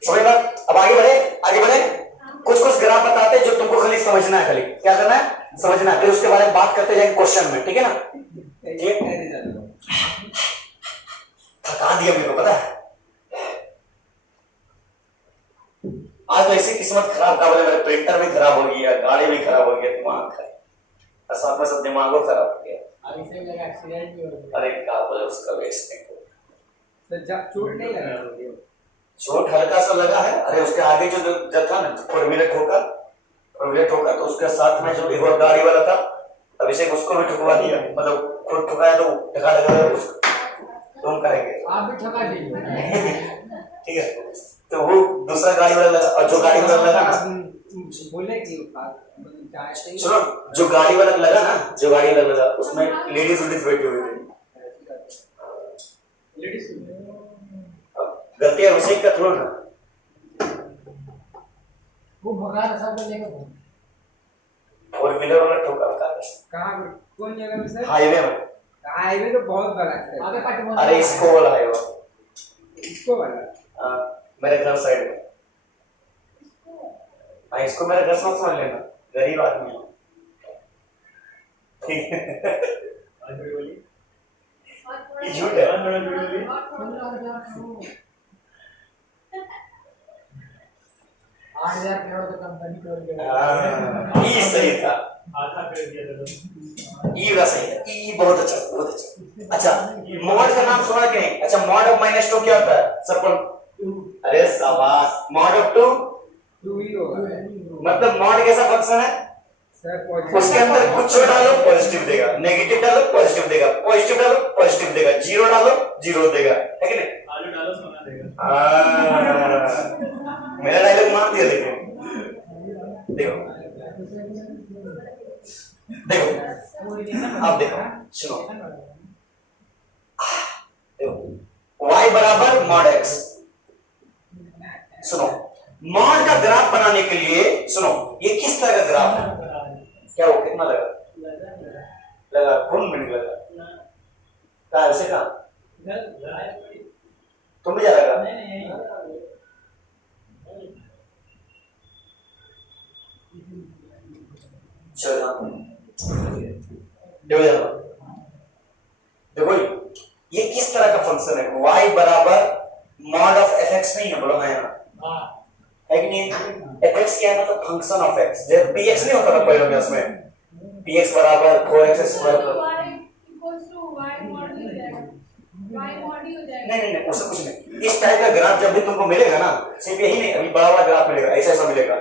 समझ बात। अब आगे बढ़े, कुछ ग्राफ बताते जो तुमको खाली समझना है, खाली क्या करना है समझना है, फिर उसके बारे में बात करते जाएंगे क्वेश्चन में, ठीक है ना। थका दिया मेरे को पता है, आज तो ऐसी किस्मत खराब का बोले, मेरे प्रिंटर भी खराब हो गया, गाड़ी भी खराब हो गया, दिमाग खराब, साथ में सब दिमागो खराब हो गया। अभी से लगा एक्सीडेंट भी हो गया। अरे क्या बोले उसका वेस्ट नहीं, तो चोट नहीं लगा, चोट हल्का सा लगा है। अरे उसके आगे जो था ना, फोर व्हीलर ठोका तो उसके साथ में जो एक और गाड़ी वाला था, अभिषेक उसको भी ठुकवा दिया, मतलब खुद ठुकाया तो ठका लगा उसको, तुम करेंगे आप भी ठका दीजिए। ठीक है। तो वो दूसरा गाड़ी वाला लगा, और जो गाड़ी वाला लगा ना, बोले कि चाहते ही सुनो जो गाड़ी वाला लगा उसमें लेडीज बैठी हुई थी, गलती अभिषेक का थोड़ा ना, वो भगा रहा सब लेके घूम। फोर व्हीलर वाला ठोका था कहाँ कौन जगह में सर? हाईवे में। हाईवे तो बहुत बड़ा है। आगे पट अरे इसको वाला हाईवे, इसको वाला मेरे घर साइड में, हाँ इसको मेरे घर से समझ लेना, गरीब आदमी है, ठीक है। ये झूठ है, कंपनी को ये सही था, आधा कर दिया था। ये वाला सही है, ये बहुत अच्छा। अच्छा मॉड का नाम सुना कि नहीं? अच्छा मॉड ऑफ -2 क्या होता है सब? अरे शाबाश, मॉड ऑफ 2 2 ही होगा मतलब मॉड कैसा फंक्शन है, सर। उसके अंदर कुछ डालो पॉजिटिव देगा, नेगेटिव डालो पॉजिटिव देगा, पॉजिटिव डालो पॉजिटिव देगा, जीरो डालो जीरो देगा, है कि नहीं? आलू डालो सोना देगा। मेरा डायलॉग मान दिया, देखो देखो अब देखो सुनो, देखो y बराबर मॉड x, सुनो मॉड का ग्राफ बनाने के लिए, सुनो ये किस तरह का ग्राफ है, क्या वो कितना लगा का नहीं तुम भी जा रहा नहीं चलो देखो जरा, देखो ये किस तरह का फंक्शन है, y बराबर मॉड ऑफ fx नहीं है, बोलो हाँ हाँ है कि नहीं? fx क्या है, मतलब फंक्शन ऑफ x, जब px नहीं होता था पहले में, उसमें px बराबर 4x स्क्वायर। तो y equals to y mod ही हो जाएगा, y mod ही हो जाएगा। नहीं नहीं नहीं, उससे कुछ नहीं। इस टाइप का ग्राफ जब भी तुमको मिलेगा ना, सिर्फ यही नहीं, अभी बड़ा वाला ग्राफ मिलेगा, ऐसा ऐसा मिलेगा,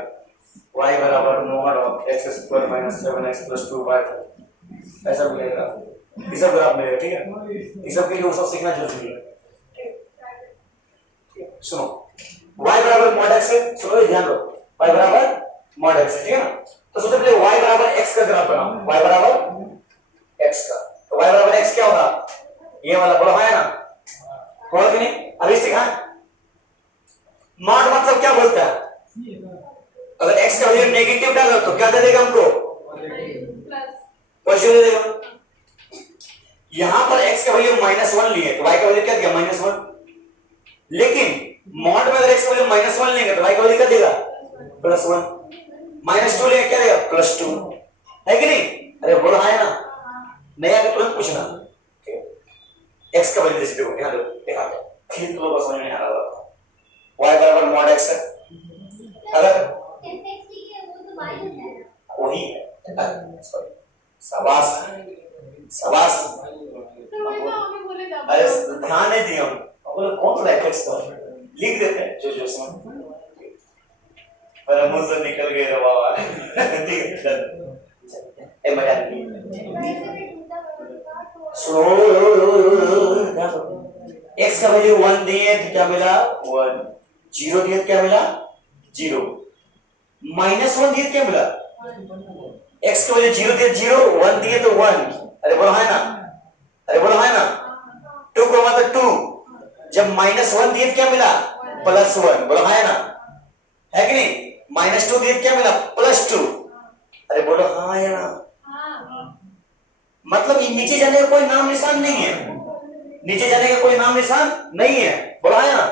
y बराबर mod of x square minus 7x plus 2y, ऐसा मिलेगा, ये सब ग्राफ मिलेगा, ठीक है? ये सब के लिए वो सब सीखना जरूरी है। सुनो, y बराबर मॉड x है, सुनो ये ध्यान दो, y बराबर मॉड x है, ठीक है ना? तो सबसे पहले y बराबर x का ग्राफ बनाओ, y बराबर x का, तो y बराबर x क्या होगा, ये वाला, बोलो हाँ है ना, होगा कि नहीं? अभी सीखा। मॉड मतलब क्या बोलता है, अगर x का वैल्यू नेगेटिव डालो तो क्या दे देगा हमको, प्लस पॉजिटिव दे देगा। यहां पर x का वैल्यू -1 लिए तो y का वैल्यू क्या दिया, -1, लेकिन मॉड में अगर x का वैल्यू -1 लेंगे तो y का वैल्यू क्या देगा, +1, -2 लेंगे क्या देगा, +2, है कि नहीं? अरे बोलो हाँ है ना, नहीं आगे तुरंत पूछना, x का वैल्यू जैसे देखो, यहाँ देखो, फिर तो लोग समझ में आ रहा होगा, y बराबर मॉड x है, अगर वही है, सॉरी, शाबाश शाबाश, तो वही तो हमें बोले था। अरे ध्यान नहीं दिया हम, बोले कौन सा एफएक्स का लिख देते हैं जो जो समझ, मेरा मुंह से निकल गया रे बाबा, ठीक है चल, ए मजा नहीं, सुनो, x का वैल्यू 1 दिए तो क्या मिला, 1, 0 दिए तो क्या मिला, 0, -1 दिए तो क्या मिला, x का वैल्यू 0 दिए 0, 1 दिए तो 1, अरे बोलो है ना, अरे बोलो है ना, 2 को मतलब 2, जब -1 दिए तो क्या मिला, +1, बोलो है ना, है कि नहीं? -2 दिए तो क्या मिला, +2, अरे बोलो हाँ या ना, मतलब ये नीचे जाने का कोई नाम निशान नहीं है, नीचे जाने का कोई नाम निशान नहीं है, बोला है ना,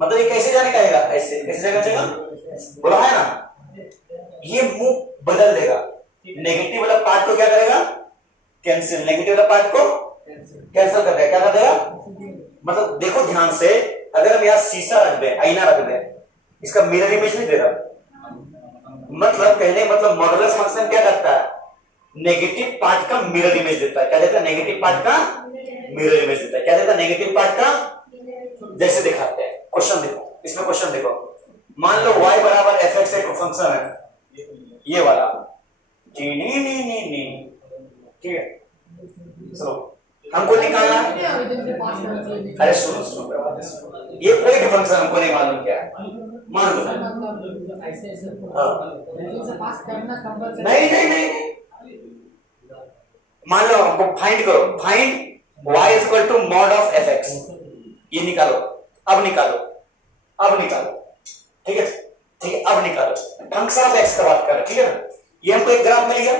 मतलब ये कैसे जाने का आएगा, ऐसे कैसे जाएगा, बोला है ना, ये मुंह बदल देगा, नेगेटिव वाला पार्ट को क्या करेगा, कैंसिल, नेगेटिव वाला पार्ट को कैंसिल कर देगा, क्या कर देगा, मतलब देखो ध्यान से, अगर हम यहाँ शीशा रख दें, आईना रख दें, इसका मिरर इमेज नहीं दे रहा, मतलब कहने मतलब मॉडुलस फंक्शन क्या करता है, नेगेटिव पार्ट का मिरर इमेज देता है, क्या देता है, नेगेटिव पार्ट का मिरर इमेज देता है, क्या देता है, नेगेटिव पार्ट का, जैसे दिखाते हैं, क्वेश्चन देखो, इसमें क्वेश्चन देखो, मान लो y बराबर fx एक फंक्शन है, ये वाला, ठीक है, चलो हमको निकालना है, अरे सुनो सुनो, ये कोई भी फंक्शन हमको नहीं मालूम क्या है, मान लो, ऐसे ऐसे हाँ। से पास करना कंपलसरी नहीं नहीं नहीं, मान लो हमको फाइंड करो, find y is equal to mod of fx, ये निकालो, अब निकालो, अब निकालो, ठीक है, ठीक है, अब निकालो, फंक्शन ऑफ x का बात कर रहे हैं, ठीक है ना, ये हमको एक ग्राफ मिल गया,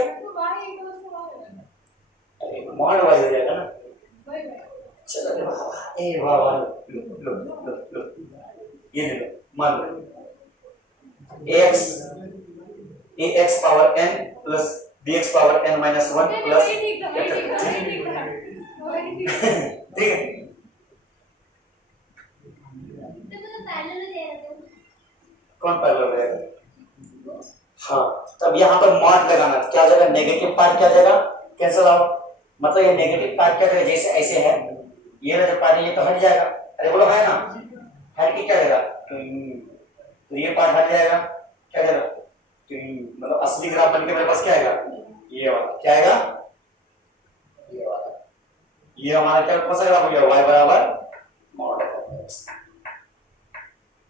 मॉड y हो जाएगा ना, चलो रे बाबा, ए बाबा, लो, ये ले लो, मान लो ax power n plus bx power n minus 1 plus, ठीक है, कौन पैरेलल रहेगा, हाँ, तब यहाँ पर मॉड लगाना, क्या हो जाएगा, नेगेटिव पार्ट क्या हो जाएगा, कैंसिल आउट, मतलब ये नेगेटिव पार्ट क्या करेगा, जैसे ऐसे है, ये ना जो पार्ट ये तो हट जाएगा, अरे बोलो है ना, हट के क्या देगा, तो ये पार्ट हट जाएगा, क्या देगा, मतलब असली ग्राफ बन के मेरे पास क्या आएगा, ये वाला, क्या आएगा, ये वाला, ये हमारा क्या कौन सा ग्राफ हो गया, y बराबर मॉड ऑफ x,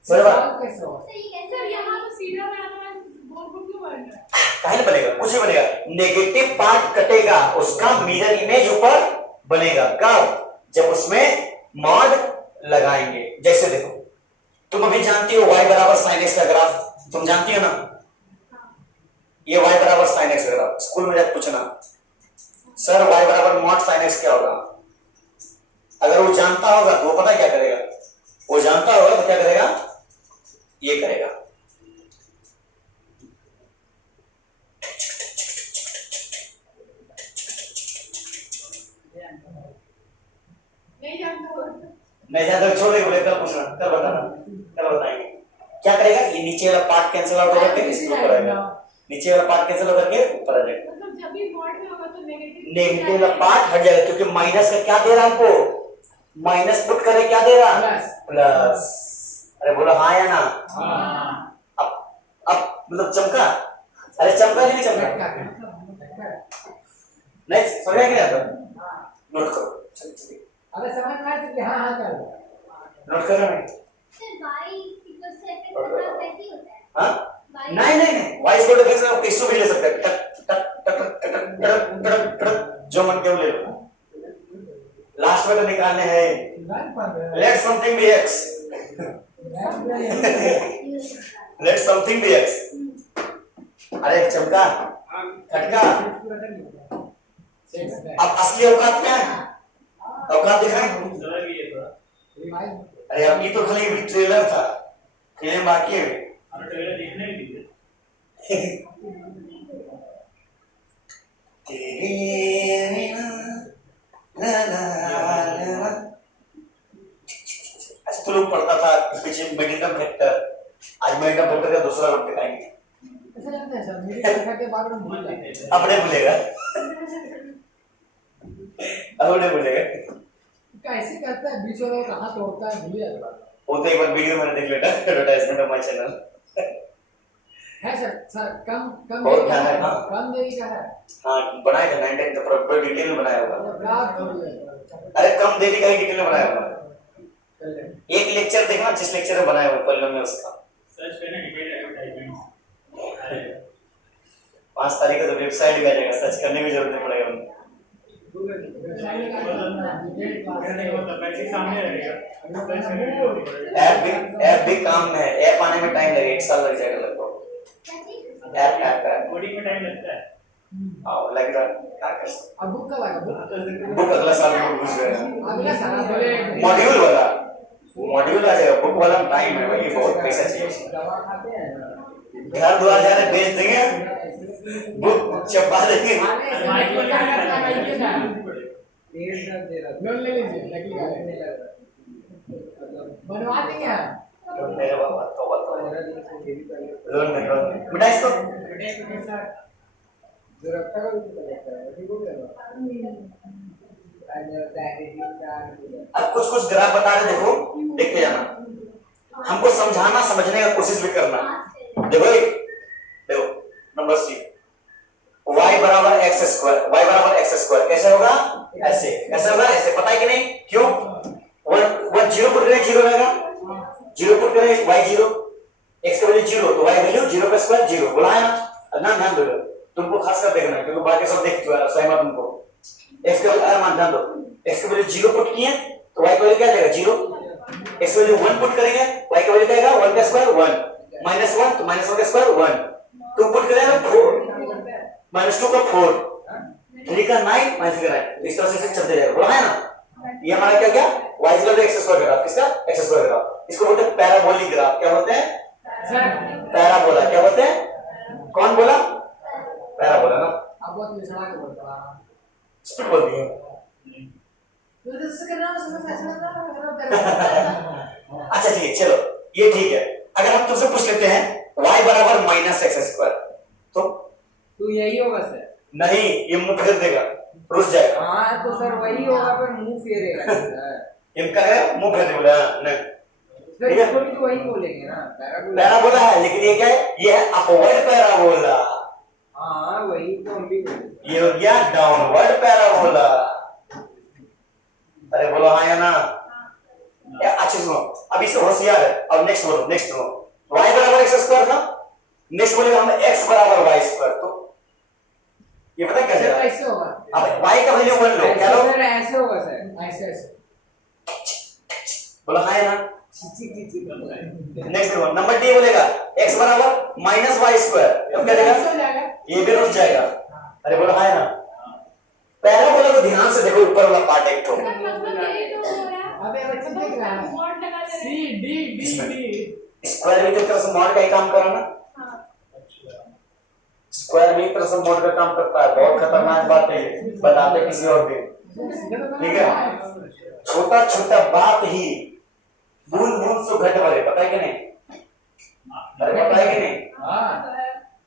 सही बात, सर यहाँ तो सीधा बनाना है, बोर्ड क्यों बन रहा है? काहे बनेगा, कुछ नहीं बनेगा, नेगेटिव पार्ट कटेगा, उसका मिरर इमेज ऊपर बनेगा, कब, जब उसमें मॉड लगाएंगे, जैसे देखो, तुम अभी जानती हो y बराबर sin x का ग्राफ, तुम जानती हो ना, ये y बराबर sin x का ग्राफ, स्कूल में जब पूछना, सर y बराबर मॉड sin x क्या होगा, जानता होगा तो वो पता क्या करेगा, वो जानता होगा तो क्या करेगा, ये करेगा। नहीं जानता हो नहीं जानता छोड़ दे, बोले कल पूछना, कल बताना, कल बताएंगे क्या करेगा। ये नीचे वाला पार्ट कैंसिल आउट होकर के इसके ऊपर आएगा, नीचे वाला पार्ट कैंसिल होकर के ऊपर आ जाएगा। मतलब जब भी मॉड में होगा तो नेगेटिव वाला पार्ट हट जाएगा, क्योंकि माइनस का क्या दे रहा हमको, माइनस पुट करे क्या दे रहा, प्लस। अरे बोलो हाँ या ना। अब मतलब चमका, अरे चमका कि नहीं चमका, नहीं समझ में नहीं आता, नोट करो। चलिए चलिए अबे समझ में आया कि हाँ हाँ कर नोट कर रहे हैं। y equals to fx का ग्राफ ऐसे ही होता है। हाँ नहीं नहीं नहीं, y इक्वल टू x आप किसको भी ले सकते हैं, टक टक टक टक टक टक टक जो मन के वो ले लो। लास्ट में तो निकालने हैं, let something be x, let something be x। अरे चमका खटका, अब असली औकात क्या है, औकात दिख रहा है। सर ये थोड़ा अरे अब ये तो खाली ट्रेलर था, फिल्म बाकी है। हमें ट्रेलर देखने भी दीजिए। अच्छा तो लोग पढ़ता था पीछे मेडिकल फैक्टर, आज मेडिकल फैक्टर का दूसरा रूप दिखाएंगे। ऐसा लगता है सर मेरी देखा के बाद में भूल गया, अपने भूलेगा, अपने भूलेगा। कैसे करता है बीच वाला कहाँ तोड़ता है भूल जाता है। वो तो एक बार वीडियो मैंने देख लेता, एडवर्टाइजमेंट ऑफ माय चैनल है सर कम कम बहुत देरी का ध्यान है, है, हाँ। कम देरी का है। हाँ बनाया था 9 तो प्रॉपर डिटेल में बनाया होगा। ग्राफ थोड़ी है। अरे कम देरी का ही डिटेल में बनाया होगा। एक लेक्चर देखना जिस लेक्चर में बनाया हुआ पहले में उसका सर्च करना डिटेल एडवर्टाइजमेंट। 5 तारीख को तो वेबसाइट भी आ जाएगा, सर्च करने की जरूरत नहीं पड़ेगा उनको। सामने रहेगा। ऐप भी काम में है, ऐप आने में टाइम लगेगा, 1 साल लग जाएगा लगभग। ऐप कोडिंग में टाइम लगता है। हाँ लग रहा है, क्या कर सकते अब बुक कब आएगा, बुक अगला साल में घुस गया अगला साल बोले मॉड्यूल वाला, मॉड्यूल आ जाएगा, बुक वाला टाइम है भाई, बहुत पैसा चाहिए। दवा खाते हैं घर द्वार जाने बेच देंगे, बुक छपा देंगे। लोन ले लीजिए नकली का बनवा देंगे हम। मेरे बाबा तौबा तौबा, लोन में मिटा इसको। अब कुछ कुछ ग्राफ बता रहे, देखो देखते जाना, हमको समझाना समझने का कोशिश भी करना। देखो देखो नंबर सी, y बराबर x स्क्वायर, y बराबर x स्क्वायर कैसे होगा, ऐसे कैसे होगा, ऐसे। पता है कि नहीं, क्यों 1 0 पुट करें 0 रहेगा, 0 पुट करें y 0, x का वैल्यू 0 तो y वैल्यू 0 का स्क्वायर 0 बोला है ना। ध्यान दो तुमको खास कर देखना है क्योंकि बाकी सब देख चुका है, सहमत तुमको। x का वैल्यू मान ध्यान दो, x का वैल्यू 0 पुट किए तो y का वैल्यू क्या जाएगा 0, x का वैल्यू 1 पुट करेंगे y का वैल्यू क्या आएगा 1 का स्क्वायर 1, -1 तो -1 का स्क्वायर 1, 2 पुट करेंगे 4 -2 का 4, 3 का 9 -3 का 9, इस तरह से चलते जाएगा, बोला है ना। ये हमारा क्या गया y equal to x square graph, किसका x स्क्वायर ग्राफ। इसको बोलते हैं पैराबोलिक ग्राफ। क्या बोलते हैं सर पैराबोला। क्या बोलते हैं, कौन बोला, पैराबोला ना, अब बहुत मिसड़ा के बोलता है स्पीड बोल दिया। तो इससे करना समझ ऐसा करना अच्छा ठीक है चलो ये ठीक है। अगर हम तुमसे पूछ लेते हैं y बराबर -x स्क्वायर तो यही होगा सर। नहीं, ये मुंह फेर देगा, रुस जाएगा। हाँ तो सर वही होगा पर मुंह फेरेगा सर। इनका है मुंह फेर देगा नहीं, सर इसको भी तो वही बोलेंगे ना, पैराबोला है, लेकिन ये क्या है, ये है अपवर्ड पैराबोला। हाँ वही तो हम भी बोलेंगे। ये हो गया डाउनवर्ड पैराबोला। अरे बोलो हाँ या ना। अच्छे सुनो, अब इससे होशियार है। अब नेक्स्ट बोलो, नेक्स्ट सुनो, y बराबर x स्क्वायर था, नेक्स्ट बोलेगा हम x बराबर y स्क्वायर। तो ये पता कैसे सर ऐसे होगा, अब y का वैल्यू वन लो, क्या लो, सर ऐसे होगा सर, ऐसे ऐसे बोला हाँ या ना। नेक्स्ट देखो नंबर डी बोलेगा x बराबर -y स्क्वायर, अब क्या देगा, हो जाएगा। ये भी रुक जाएगा। अरे बोला हाँ या ना। पैराबोला को ध्यान से देखो, ऊपर वाला पार्ट एक ठो मतलब यही तो हो रहा है। अबे बच्चे तो देख रहा है मॉड लगा दे सी रहे हैं। डी डी डी स्क्वायर भी तो एक तरह से मॉड का ही काम करा ना, हाँ स्क्वायर भी एक तरह से मॉड का काम करता है। बहुत खतरनाक बात है ये, बताते किसी और दिन, ठीक है। छोटा छोटा बात ही बूंद बूंद से घट भरे, पता है कि नहीं? अरे पता है कि नहीं? हां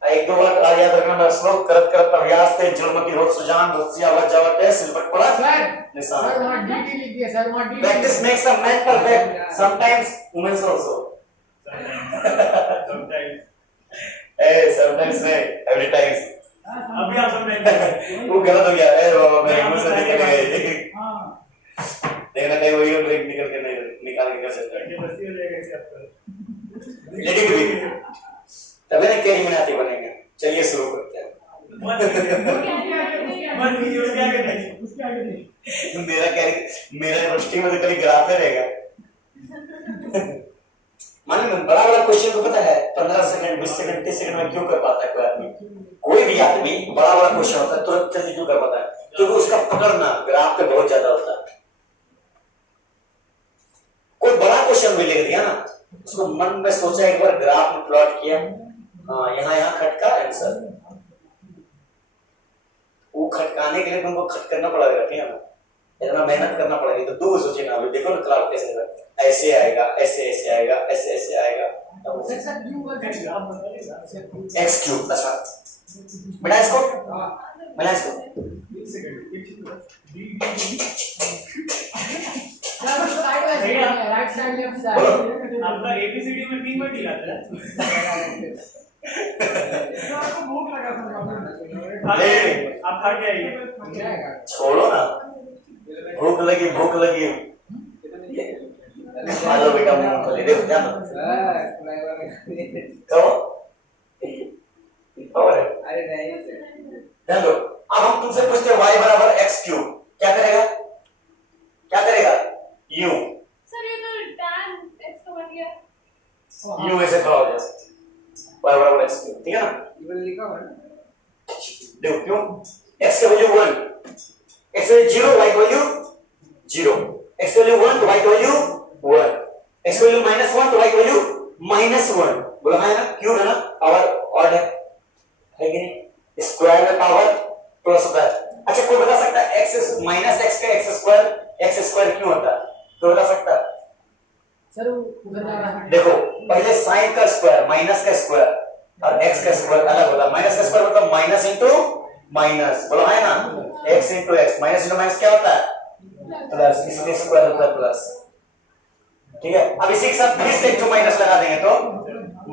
एक दो बार याद रखना, मैं श्लोक करत करत अभ्यास ते जुल्म की रोज सुजान रोसिया वजावत है सिलवट पड़ा सर निशान। सर वहां डी डी लिख दिया सर, वहां D Practice makes a man perfect. Sometimes women also. sometimes Sometimes नहीं, every times. अभी आप समझ वो गलत हो गया। बाबा मेरे मुंह से निकल गए। हां देखना कहीं वही ब्रेक निकल के नहीं निकाल के कर सकता। ये बस्ती हो जाएगा इसे आपका लेकिन भी तभी ना कैरी बनाते बनेंगे। चलिए शुरू करते हैं। मन वीडियो क्या कहते हैं उसके आगे नहीं मेरा कैरी मेरा यूनिवर्सिटी में तो कभी ग्राफ रहेगा। मालूम है बड़ा बड़ा क्वेश्चन को पता है 15 सेकंड 20 सेकंड 30 सेकंड में क्यों कर पाता है कोई आदमी? कोई भी आदमी बड़ा बड़ा क्वेश्चन होता है तुरंत जल्दी क्यों कर पाता है? क्योंकि उसका पकड़ना ग्राफ पे बहुत ज्यादा होता है। कोई बड़ा क्वेश्चन भी लिख दिया ना, उसको मन में सोचा, एक बार ग्राफ में प्लॉट किया, हाँ यहाँ खटका आंसर। वो खटकाने के लिए तुमको खट करना पड़ेगा, ठीक है ना? इतना मेहनत करना पड़ेगा। तो दूर सोचे ना, अभी देखो ना क्लाउड कैसे होगा, ऐसे आएगा, ऐसे ऐसे आएगा, ऐसे ऐसे आएगा। सर सर क्यों कर देगा आप बताइएगा एक्स क्यूब। अच्छा बेटा इसको मिला इसको। एक सेकंड एक चीज सर साइड में राइट साइड लेफ्ट साइड आपका एबीसीडी में 3 बार दिखाता है तो आपको भूख लगा था आप खा के आइए जाएगा छोड़ो ना, भूख लगी भूख लगी। खा लो बेटा मूंगफली, देखो ध्यान दो। कहो और अरे नहीं ध्यान दो। अब हम तुमसे पूछते हैं y बराबर x क्यूब, क्या करेगा? क्या करेगा? u सर ये तो tan x का बन गया। u ऐसे खड़ा हो जाए y बराबर x क्यूब, ठीक है ना? इवन लिखा हुआ है ना। देखो क्यों? x का वैल्यू 1, x वैल्यू 0, y का वैल्यू 0, x वैल्यू 1 तो y का वैल्यू 1, x वैल्यू -1 तो y का वैल्यू -1। बोला है ना, क्यूब है ना, पावर ऑड है कि नहीं? स्क्वायर में पावर प्लस होता है। अच्छा कोई बता सकता है x -x का x स्क्वायर क्यों होता है? तो बता सकता है? सर उधर जा रहा है देखो पहले साइन का स्क्वायर माइनस का स्क्वायर और x का स्क्वायर अलग होता है। माइनस का स्क्वायर मतलब माइनस इंटू माइनस, बोला है ना, x into x, minus into minus क्या होता है? प्लस, इसलिए स्क्वायर होता है प्लस, ठीक है। अब इसी के साथ फिर से इंटू माइनस लगा देंगे तो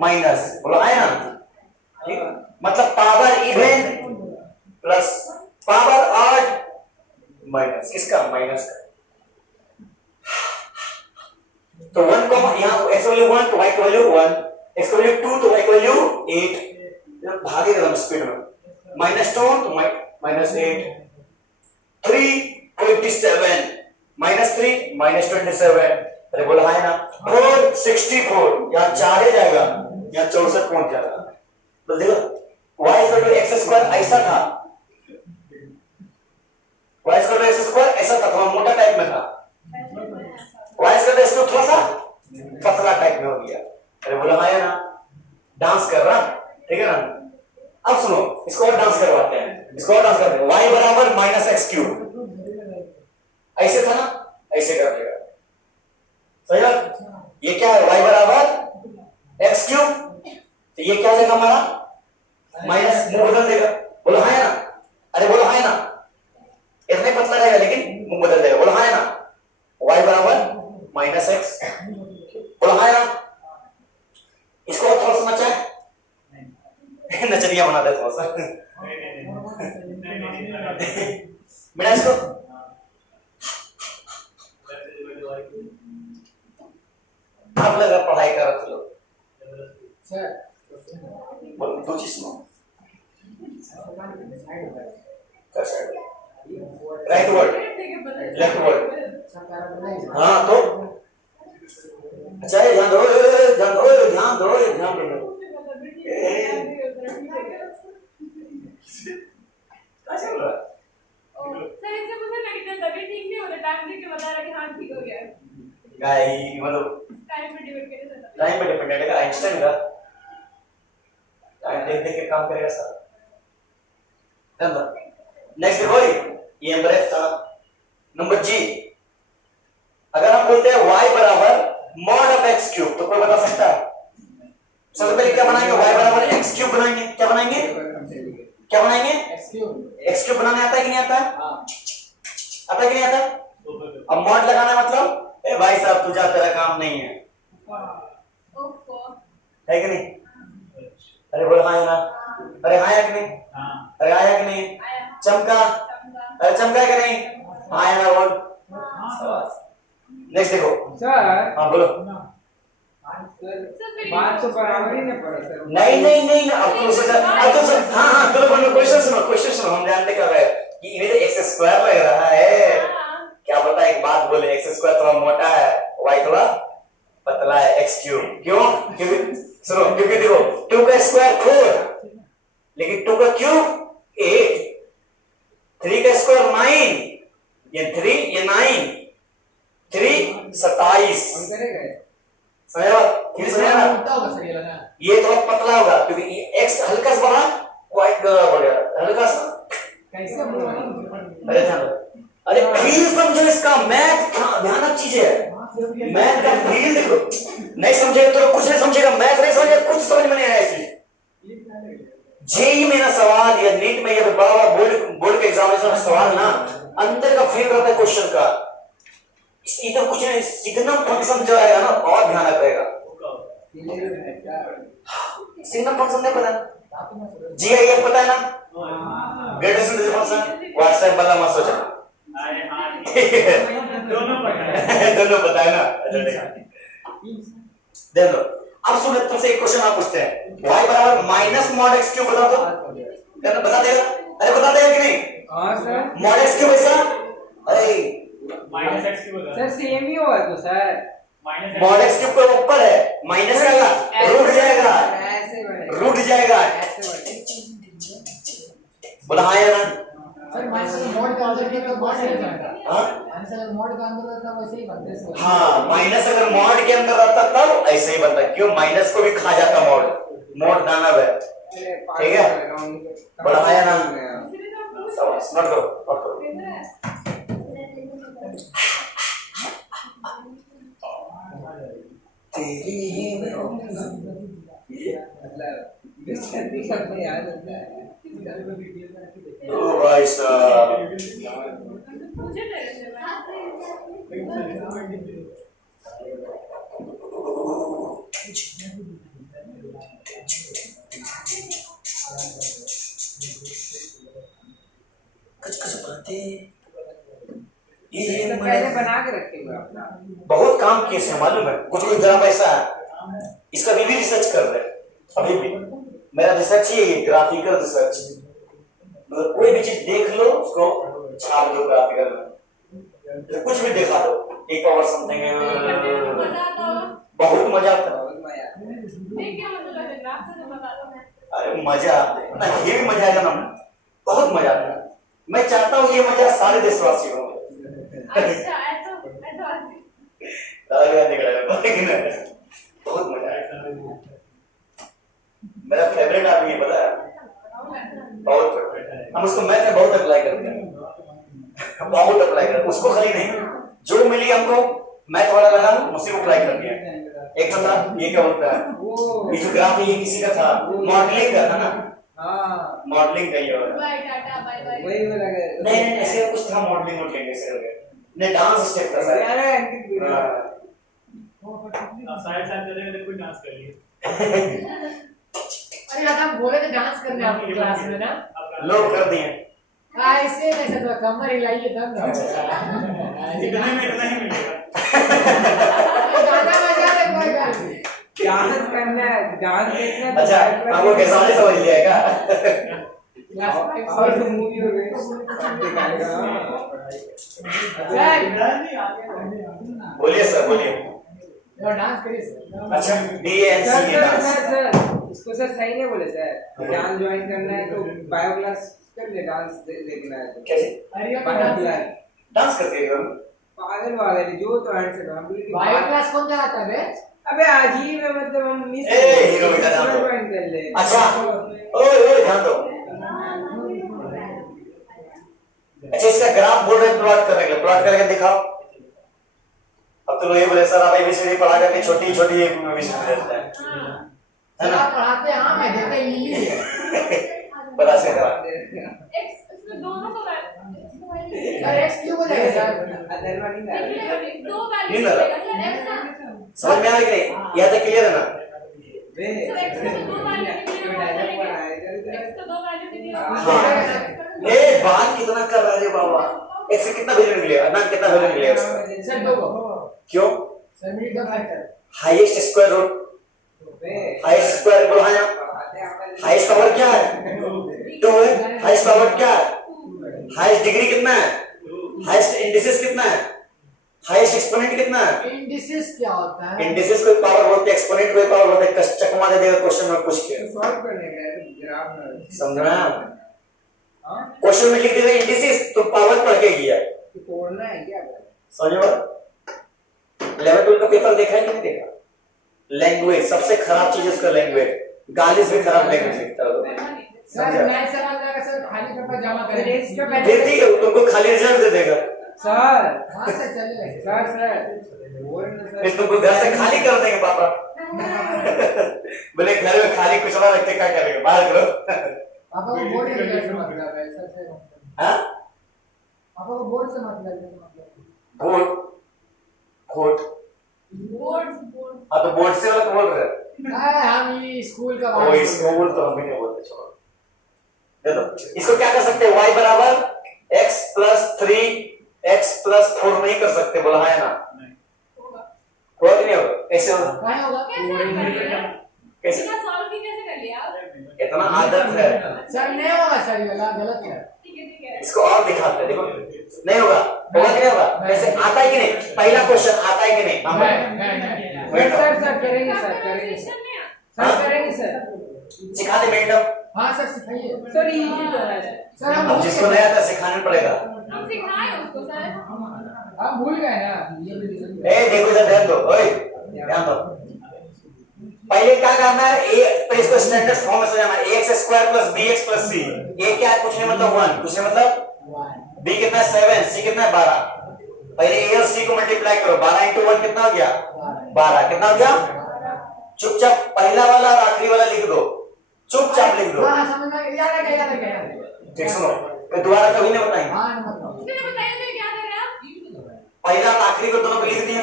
माइनस, बोला है ना, ठीक। मतलब power even plus power odd minus, किसका? माइनस का। तो 1 को यहाँ x वैल्यू 1 तो y की वैल्यू 1, x वैल्यू 2 तो y की वैल्यू 8, भागेगा एकदम स्पीड में। -2 तो -8, 3 27, -3 -27, अरे बोला है ना, 4 64, यहाँ 4 ही जाएगा, यहाँ 64 पहुंच जाएगा। तो देखो y x स्क्वायर ऐसा था, y x स्क्वायर ऐसा था, थोड़ा मोटा टाइप में था, y इसको थोड़ा सा पतला टाइप में हो गया। अरे बोला है ना, डांस कर रहा, ठीक है ना। अब सुनो, इसको और डांस करवाते हैं, इसको और डांस करते हैं। y बराबर -x क्यूब, ऐसे था ना, ऐसे कर देगा, सही बात। ये क्या है? y बराबर x क्यूब, तो ये क्या हो जाएगा हमारा? माइनस, मुंह बदल देगा, बोला है ना। अरे बोला है ना, इतने पतला रहेगा लेकिन मुंह बदल देगा, बोला है ना। y बराबर -x, बोला है ना। इसको और थोड़ा सा नचाए, नचनिया बना दे थोड़ा सा बेटा इसको। अब लगा पढ़ाई कर रहे थे लोग, सर बोलो दो चीज सुनो, राइट वर्ड लेफ्ट वर्ड, हाँ तो अच्छा है, ध्यान दो ध्यान दो ध्यान दो ध्यान दो। क्या चल रहा है? सर इससे मुझे मेडिकल तबीयत ठीक नहीं हो रहा, टाइम देख के बता रहा कि हाँ ठीक हो गया। गाय मतलब टाइम पे डिवाइड करके देता टाइम पे डिपेंडेंट है आइंस्टाइन का टाइम देख देख के काम करेगा सर नेक्स्ट देखो ये नंबर एफ था नंबर जी अगर हम बोलते हैं y बराबर मॉड ऑफ x क्यूब तो कोई बता सकता है सबसे पहले क्या बनाएंगे y बराबर x क्यूब बनाएंगे क्या बनाएंगे x क्यूब बनाने आता है कि नहीं आता आता है कि नहीं आता अब मॉड लगाना है मतलब ए भाई साहब तुझा तेरा काम नहीं है ओफो है कि नहीं अरे बोल हाँ या ना अरे हाँ या कि नहीं अरे आया कि नहीं आया चमका चमका अरे चमका है कि नहीं हाँ या ना बोल नेक्स्ट देखो सर हाँ बोलो बात तो बराबर ही नहीं पड़ा सर। नहीं अब तो सोचा अब तो सर हाँ तो बोलो क्वेश्चन सुनो हम जानते क्या है कि ये तो x स्क्वायर लग रहा है क्या पता एक बात बोले x स्क्वायर थोड़ा मोटा है y थोड़ा पतला है x क्यूब क्यों क्योंकि सुनो क्योंकि देखो 2 का स्क्वायर 4 लेकिन 2 का क्यूब 8 3 का स्क्वायर 9 ये 3 ये 9 3 27 करेगा समझा फिर समझा ना मोटा होगा सर ये लगा ये थोड़ा पतला होगा क्योंकि ये x हल्का सा बड़ा y हो गया हल्का सा कैसे बोला अरे ध्यान दो अरे फील समझो इसका मैथ ध्यान चीज है मैथ का फील देखो नहीं समझेगा तो कुछ नहीं समझेगा मैथ नहीं समझेगा कुछ समझ में नहीं आया इसलिए जेई में ना सवाल या नीट में या बड़ा बड़ा बोर्ड के एग्जामिनेशन में सवाल ना अंदर का फील रहता है क्वेश्चन का इधर कुछ नहीं सिग्नम फंक्शन जो है ना बहुत ध्यान रखेगा सिग्नम फंक्शन नहीं पता जीआईएफ पता है ना ग्रेटेस्ट फंक्शन व्हाट्सएप वाला मत सोचना दोनों पता है ना देख लो अब सुनो तुमसे एक क्वेश्चन आप पूछते हैं y बराबर माइनस मॉड x क्यूब बता दो बता देगा अरे बता देगा कि नहीं हाँ सर मॉड x क्यूब ऐसा अरे minus x cube sir same ही होगा तो sir minus mod x cube के ऊपर है माइनस का रूट जाएगा ऐसे बढ़ेगा रूट जाएगा ऐसे बढ़ेगा बोला हाँ या ना सर माइनस मॉड का अंदर के तो मॉड नहीं जाएगा हाँ माइनस अगर मॉड का अंदर रहता वैसे ही बनते हैं हाँ माइनस अगर मॉड के अंदर रहता तब ऐसे ही बनता क्यों माइनस को भी खा जाता मॉड दानव है ठीक है बोला हाँ या ना शाबाश नोट करो ओ भाई साहब मुझे तेरे से कुछ बातें ये सब पहले बना के रखे हुए अपना बहुत काम किए से मालूम है कुछ जरा पैसा है इसका भी रिसर्च कर रहे अभी भी मेरा रिसर्च ही है ग्राफिकल रिसर्च मतलब कोई भी चीज देख लो उसको छाप दो ग्राफिकल में तो कुछ भी दिखा दो एक पावर समथिंग मजा आता होगा बहुत मजा आता है बहुत मजा आता है। देख के मुझे लग रहा है तो बता दो मैं अरे मजा ना ये भी मजा आएगा ना बहुत मजा आता है मैं चाहता हूँ ये मजा सारे देशवासियों को अच्छा ऐसा दादा देख रहा है बहुत मजा आएगा मेरा फेवरेट आदमी है पता है बहुत हम उसको मैथ में बहुत अप्लाई करते हैं बहुत अप्लाई करते हैं उसको खाली नहीं जो मिली हमको मैथ वाला लगा उसी को अप्लाई कर दिया एक तो था ये क्या होता है ये जो ग्राफ ये किसी का था मॉडलिंग का था ना हाँ मॉडलिंग का ये वाला बाय टाटा बाय बाय वही वाला गए नहीं ऐसे कुछ था मॉडलिंग वॉडलिंग ऐसे हो गया नहीं डांस स्टेप था सर अरे अंकित वीडियो आप साइड साइड करेंगे तो कोई डांस कर लिए अरे यार हम बोले थे डांस करने आपकी क्लास में ना लोग कर दिए ऐसे ऐसे तो कमर हिलाइए तब ना इतने में इतना ही मिलेगा गाना बजा दे कोई बात नहीं डांस करना है डांस देखना है अच्छा हमको कैसा वाले समझ लिया क्या और मूवी हो गई सब दिखाएगा बोलिए सर बोलिए वो डांस करिए सर अच्छा डीएनसी सर की डांस सर इसको सर सही नहीं बोले सर डांस ज्वाइन करना है तो बायो क्लास कर ले डांस देखना है तो कैसे अरे बायो क्लास डांस करते हैं पागल वागल जो तो आंसर हम बोले कि बायो क्लास कौन कराता है बे? अबे अजीब है मतलब हम मिस ए, हीरो बेटा ध्यान दो। पॉइंट कर ले अच्छा ओए ध्यान दो। अच्छा इसका ग्राफ बोल रहे प्लॉट करने के लिए, प्लॉट करके दिखाओ। अब तो लोग ये बोले सर आप एबीसीडी पढ़ा करके छोटी छोटी एबीसीडी देते हैं, है ना? आप पढ़ाते हैं, हाँ मैं देते इंग्लिश है। बड़ा से करा। एक्स इसमें दोनों को सर एक्स क्यों बोलेगा सर? अदरवा नहीं था दो नहीं वैल्यू लगा। मिलेगा सर एक्स का समझ में आ गया कि नहीं? यहाँ तक क्लियर है ना? बे सर एक्स का दो वैल्यू जो मिलेगा डायलॉग पढ़ा है एक्स का दो वैल्यू मिलेगा हाँ। ए बात कितना कर रहा है बाबा? एक से कितना वैल्यू निकलेगा ना, कितना वैल्यू निकलेगा इसका? सर दो को क्यों? सर मिनट का factor highest square root, highest square बोला है, हाईएस्ट पावर क्या है? 2 है। हाईएस्ट पावर क्या है? हाईएस्ट डिग्री कितना है? हाईएस्ट इंडिसेस कितना है? हाईएस्ट एक्सपोनेंट कितना है? इंडिसेस क्या होता है? इंडिसेस कोई पावर बोलते हैं, एक्सपोनेंट कोई पावर बोलते हैं। चकमा दे देगा क्वेश्चन में पूछ के, सॉल्व करने का है ग्राफ में समझ रहे हैं? क्वेश्चन में लिख देगा इंडिसेस, तो पावर पढ़ के गया, तो तोड़ना है क्या? समझो? 11 12 का पेपर देखा है कि नहीं देखा? लैंग्वेज सबसे खराब चीज उसका लैंग्वेज, गाली से खराब लैंग्वेज लिखता है। सर मैं समझ जाएगा सर, खाली पेपर जमा करें एक्स का दे दी है, तुमको खाली रिजल्ट दे देगा, सर हाँ सर चलेगा सर बोल ना सर फिर तुमको घर से खाली कर देंगे पापा। बोले घर में खाली कुछ ना रखते क्या करेंगे, बाहर करो। पापा को बोर्ड से मतलब है सर से हाँ? पापा को बोर्ड से मतलब बोर्ड बोर्ड बोर्ड हाँ तो बोर्ड से वाला बोल रहे हैं। हम ये स्कूल का ओ स्कूल तो हम भी नहीं बोलते, चलो दे दो। इसको क्या कर सकते हैं? y बराबर x प्लस 3x प्लस 4 नहीं कर सकते, बोला है ना? होगा कि नहीं होगा? कैसे होगा? काय होगा? कैसे? इतना सॉल्व भी कैसे कर लिया आप? इतना आदत है, सर नहीं होगा सर, ये गलत है। ठीक है इसको और दिखाते हैं, देखो नहीं होगा, होगा कि नहीं होगा? वैसे आता है कि नहीं? पहला क्वेश्चन आता है कि नहीं? हाँ नहीं सर करेंगे सर सर करेंगे सर सिखा दे मैडम। हाँ सर सिखाइए सर इजी तो है सर। हम अब भूल जिसको गए नहीं आता सिखाना पड़ेगा। हम सिखाए उसको सर हम भूल गए ना ये भी ए देखो इधर ध्यान दो, ओए ध्यान दो। पहले क्या करना है? ए पे इसको स्टैंडर्ड फॉर्म में समझाना है। ax square plus bx plus c। a क्या है? कुछ नहीं मतलब 1, कुछ नहीं मतलब b कितना है? 7, c कितना है? 12। पहले a और c को मल्टीप्लाई करो, 12 into 1 कितना हो गया? 12। कितना हो गया? चुपचाप पहला वाला और आखिरी वाला लिख दो, चुपचाप लिख दो। हाँ समझ में याद है क्या? ठीक सुनो, मैं दोबारा कभी नहीं बताएंगे। हाँ मतलब उसने बताया तो क्या कर रहे आप? पहला और आखिरी को दोनों को लिख दिया,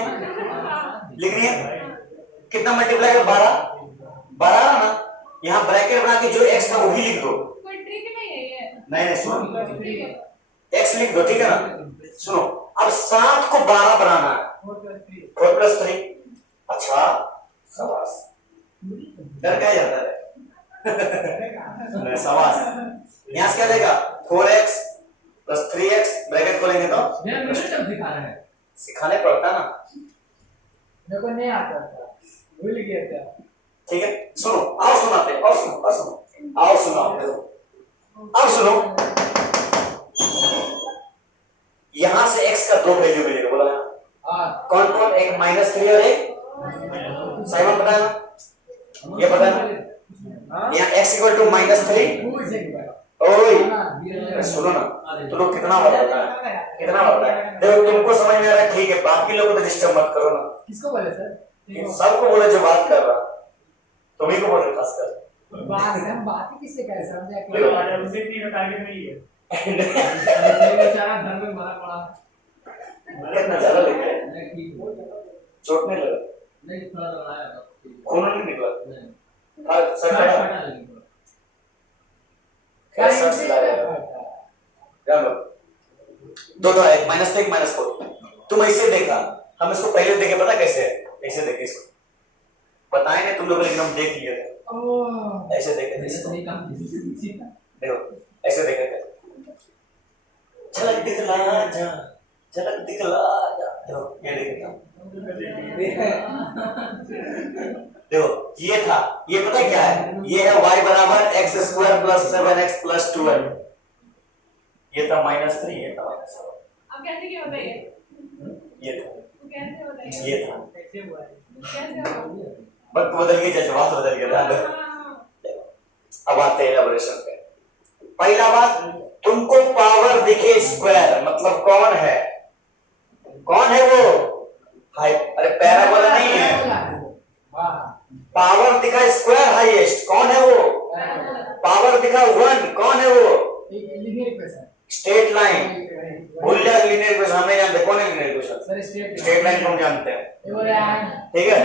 लिख दिया। कितना मल्टीप्लाई करो? 12 ना। यहाँ ब्रैकेट बना के जो x था वही लिख दो। कोई ट्रिक नहीं है ये। नहीं सुनो, ठीक है x लिख दो, ठीक है ना? सुनो, अब 7 को 12 बनाना है, 4 प्लस 3। अच्छा शाबाश, डर क्या जाता है? नहीं शाबाश। यहाँ से क्या देगा? 4x प्लस 3x, ब्रैकेट खोलेंगे तो सिखा रहे हैं, सिखाने पड़ता है ना। मेरे को नहीं आता था, भूल गया था। ठीक है सुनो, और सुनाते, और सुनो, और सुनो, और सुनो, और सुनो। यहां से x का 2 वैल्यू मिलेगा, बोला ना? हाँ कौन कौन? एक -3 और एक साइमन पता है ना? ये पता है ना? यहाँ x इक्वल टू -3। भूल से गया। ओए सुनो ना, तो लोग कितना बार होता है, कितना बार होता है? देखो तुमको समझ में आ रहा है, ठीक है, बाकी लोगों को तो डिस्टर्ब मत करो ना। किसको बोले सर? इन सबको बोले जो बात कर रहा, तुम्ही को बोले खास कर। बात ही किससे करे सर? मुझे कोई बात है, उसे इतनी टारगेट नहीं है। बेचारा घर में मरा पड़ा। कितना ज्यादा लेके आए? नहीं ठीक है, चोट नहीं लगा? नहीं थोड़ा लगाया था। खून नहीं निकला? नहीं हाँ सर फटा लगा? लगी थोड़ा। कैसा सिला रहा? जान लो, दो तो है, -3 -4। तुम ऐसे देखा, हम इसको पहले देखे, पता कैसे है? ऐसे देखे इसको, बताए नहीं तुम लोग, लेकिन हम देख लिए थे। ओह ऐसे देखे थे इसको, नहीं काम सीखा। देखो ऐसे देखे थे। झलक दिखला जा, झलक दिखला जा, देखो ये देखे था, देखो ये था, ये पता क्या है? ये है y बराबर x square plus 7x plus 12। ये था -3, ये था -7। अब कैसे क्या होता है ये? ये था, तो कैसे होता है? ये था। कैसे हुआ है? कैसे होगा? वक्त बदल गई, जैसे बात बदल गया, ध्यान दो। हाँ, अब आते हैं एलाबोरेशन पे। पहला बात, तुमको पावर दिखे स्क्वायर, मतलब कौन है? कौन है वो? हाई, अरे पैराबोला नहीं है, पावर दिखा स्क्वायर हाईएस्ट, कौन है वो? पावर दिखा 1, कौन है वो? Straight line. भूल जाए लीनियर इक्वेशन, हम नहीं जानते कौन है लीनियर इक्वेशन। स्ट्रेट लाइन को हम जानते हैं, ठीक है।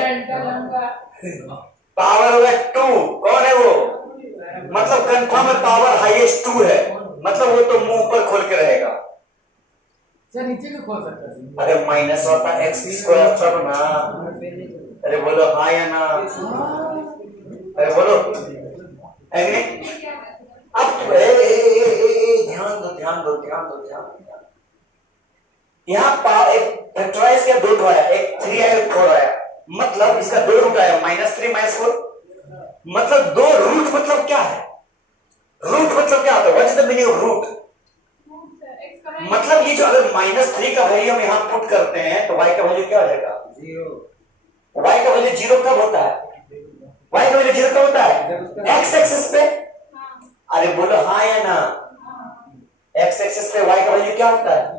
पावर होगा 2, कौन है वो? मतलब कंफर्म है पावर हाईएस्ट 2 है, मतलब वो तो मुंह पर खोल के रहेगा। सर नीचे भी खोल सकते हैं। अरे माइनस होता एक्स स्क्वायर तब ना। अरे बोलो हाँ या ना? अरे बोलो, है नहीं? अब ध्यान दो ध्यान दो ध्यान दो ध्यान दो। यहाँ एक फैक्टराइज का 2 आया, एक 3 आया, एक 4 आया, मतलब इसका 2 रूट आया, -3 -4, मतलब 2 रूट मतलब क्या है? रूट मतलब क्या होता है? What is the meaning of root? x का मान मतलब ये जो अगर -3 का वैल्यू हम यहाँ पुट करते हैं तो y का वैल्यू क्या हो जाएगा? 0। y का वैल्यू 0 कब होता है? y का वैल्यू 0 कब होता है? x एक्सिस पे। हाँ, अरे बोलो हाँ या ना? x एक्सिस पे y का वैल्यू क्या होता है?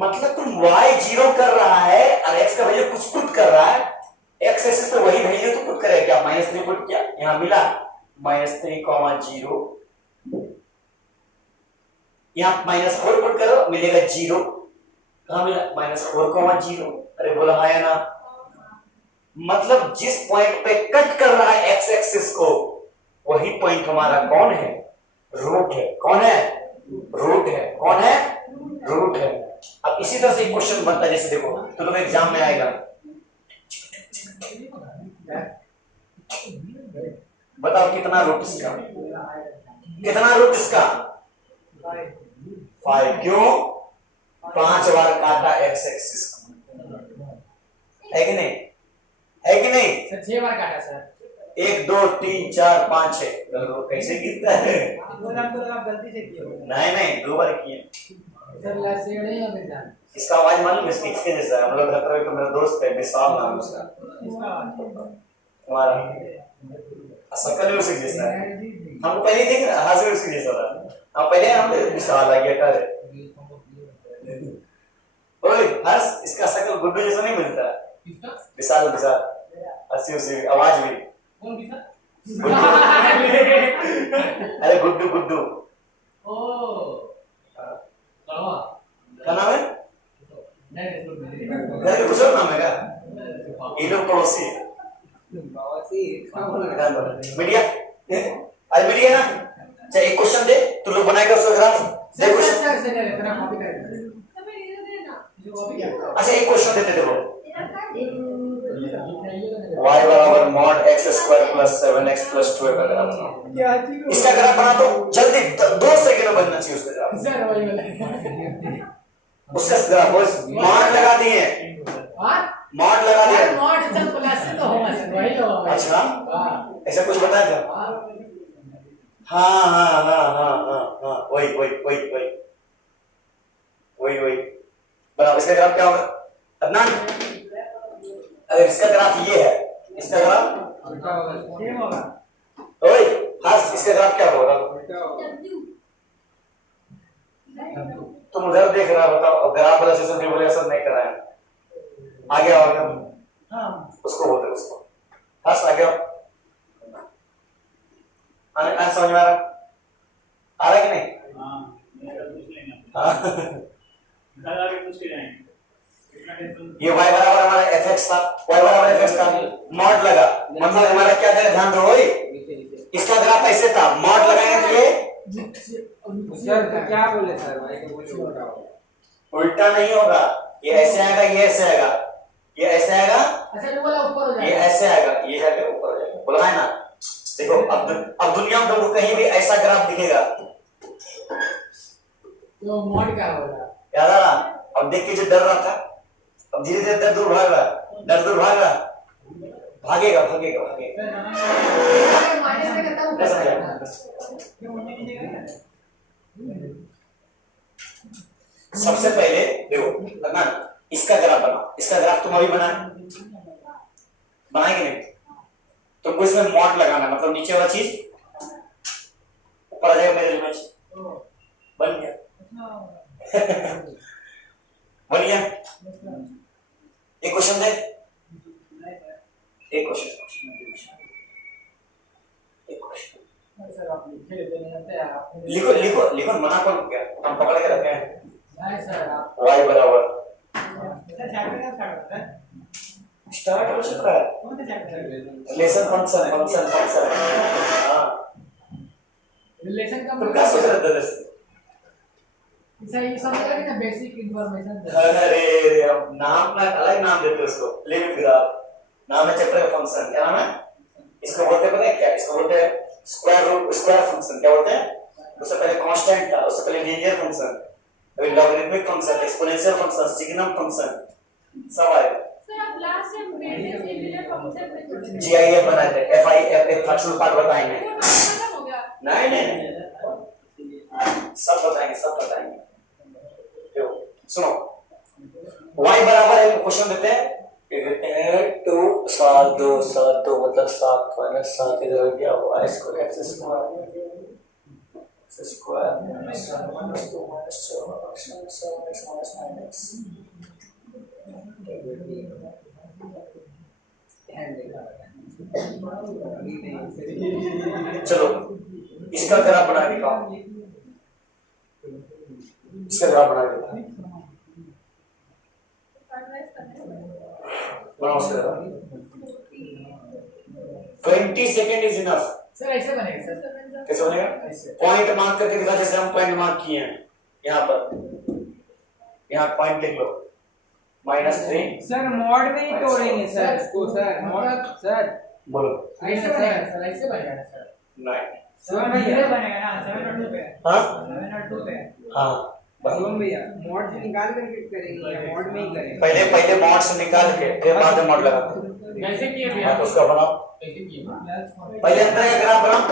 मतलब तुम y 0 कर रहा है और x का वैल्यू कुछ पुट कर रहा है, x एक्सिस पे वही वैल्यू तो पुट करेगा। क्या -3 पुट किया, यहाँ मिला -3, 0, यहाँ -4 पुट करो, मिलेगा 0, कहां मिला? -4, 0। अरे बोला हाँ या ना? मतलब जिस पॉइंट पे कट कर रहा है x एक्सिस को, वही पॉइंट हमारा कौन है? रूट है। कौन है? रूट है। कौन है? रूट है। अब इसी तरह से एक क्वेश्चन बनता है, जैसे देखो तो तुम्हें एग्जाम में आएगा, बताओ कितना रूट इसका? कितना रूट इसका? 5। क्यों? 5 बार काटा x एक्सिस, है कि नहीं? है कि नहीं? सर 6 बार काटा सर। 1 2 3 4 5 6, कैसे गिरता है? आप गलती से किए हो। नहीं 2 बार किए। सर लैसे नहीं हमें जान। इसका आवाज मालूम है? इसके जैसा है। हम लोग रहते हैं, तो मेरा दोस्त है विशाल नाम उसका, हमारा शकल भी उसी जैसा है। हमको पहले देख रहा, हाथ भी उसी जैसा था। हम पहले हम विशाल आ गया कर। ओए हर्ष, इसका शकल गुड्डू जैसा नहीं मिलता है? किसका? विशाल विशाल, अस्सी उसी आवाज भी कौन किसका? गुड्डू। अरे गुड्डू गुड्डू ओ कलवा क्या नाम है? नहीं घर के कुछ और नाम है क्या? ये लोग पड़ोसी है। मीडिया, आज मीडिया ना। अच्छा एक क्वेश्चन दे, तू लोग बनाएगा उसका ग्राफ दे सर क्वेश्चन। सर सर तेरा कॉपी कर तो मैं इधर देना। जो कॉपी कर। अच्छा एक क्वेश्चन देते देखो, तेरा कार्ड दे। y बराबर mod x² + 7x + 2 का ग्राफ बनाओ। इसका ग्राफ बना दो जल्दी, 2 सेकंड में बनना चाहिए उसका ग्राफ। सर वही वाला। उसका ग्राफ mod लगा दिए, हां mod लगा दिए। सर मॉड सर प्लस तो होगा सर, वही होगा। अच्छा हां ऐसा कुछ बताया था? हाँ वही बनाओ। इसका ग्राफ क्या होगा अदनान? अगर इसका ग्राफ ये है, इसका ग्राफ सेम होगा। ओए हर्ष, इसका ग्राफ क्या होगा? W तुम उधर देख रहा, बताओ ग्राफ वाला सेशन भी बोले सब नहीं कराया। आगे आओ, आगे हाँ। उसको बोलते हैं उसको। हर्ष आगे आओ। आने समझ में आ रहा? आ रहा कि नहीं? हाँ। पूछ लेंगे। हाँ। कल आगे पूछ के जाएंगे। ये y बराबर हमारा fx था, y बराबर fx था, मॉड लगा, मतलब हमारा क्या था? ध्यान दो भाई, इसका ग्राफ ऐसे था, मॉड लगाएंगे तो ये सर तो क्या बोले सर? भाई के बोले उल्टा होगा। उल्टा नहीं होगा, ये ऐसे आएगा, ये ऐसे आएगा, ये ऐसे आएगा, अच्छा जो वाला ऊपर हो ये जाएगा। ऐसे आएगा, ये जाके ऊपर हो जाएगा। बोला है ना? देखो अब दुनिया में तुमको कहीं भी ऐसा ग्राफ दिखेगा, तो मॉड क्या होगा? याद आ रहा? अब देख के जो डर रहा था, अब धीरे धीरे डर दूर भाग रहा, डर दूर भाग रहा, भागेगा भागेगा भागेगा। अरे माइनस से कितना ऊपर ऐसा जाएगा? क्यों उन्हें कीजिएगा? सबसे पहले देखो ना, इसका ग्राफ बनाओ, इसका ग्राफ तुम अभी बनाएंगे नहीं, तुमको इसमें मॉड लगाना, मतलब नीचे वाला चीज ऊपर आ जाएगा मेरे इमेज, बन गया बन गया। एक क्वेश्चन दे, एक क्वेश्चन सर आप लिखे लेते नहीं आते आप लिखो लिखो लिखो, मना करो क्या, हम पकड़ के रखे हैं। नहीं सर आप y बराबर सर चैप्टर का स्टार्ट होता है स्टार्ट हो चुका है, कौन सा chapter relation function function function. हां रिलेशन का तुम क्या सोच रहे थे दरअसल? सर ये समझ रहे ना बेसिक इंफॉर्मेशन अरे अब नाम ना अलग नाम देते उसको, लिमिट ग्राफ नाम है चैप्टर का फंक्शन, क्या नाम है इसको, बोलते पता है क्या, इसको बोलते हैं स्क्वायर रूट स्क्वायर फंक्शन। क्या बोलते हैं? उससे पहले कांस्टेंट था, उससे पहले लीनियर फंक्शन, अभी logarithmic function, exponential function, signum function सब आए। सर आप last time basic similar function में छोड़े थे, जीआईएफ बनाए थे, एफआईएफ फ्रैक्शनल पार्ट बताएंगे। वो खत्म हो गया। नहीं सब बताएंगे, सब बताएंगे। देखो सुनो, y बराबर है, क्वेश्चन देते हैं, ये देते हैं 2 7 2 7 2 मतलब 7 माइनस 7 इधर हो गया, y square x square x square minus 7 minus 2 minus 4 minus 7 x minus 9x। चलो इसका ग्राफ बना के दिखाओ, इसका ग्राफ बना के दिखाओ, बनाओ उसका graph. 20 second is enough. Sir ऐसे बनेगा सर कैसे बनेगा? पॉइंट मार्क करके दिखा, जैसे हम पॉइंट मार्क किए हैं यहाँ पर, यहाँ पॉइंट लिख लो -3। सर मॉड में ही तोड़ेंगे सर इसको, सर मॉड सर बोलो ऐसे बनेगा सर, ऐसे बनेगा सर। नहीं, शिवम ये भैया बनेगा ना 7 और 2 पे, हाँ 7 और 2 पे। हाँ शिवम भैया मॉड से निकाल करके करेंगे या मॉड में ही करेंगे? पहले मॉड से निकाल के फिर बाद में मॉड लगा, कैसे किए हाँ तो उसका बनाओ। कैसे किए पहले अंदर का ग्राफ बनाओ,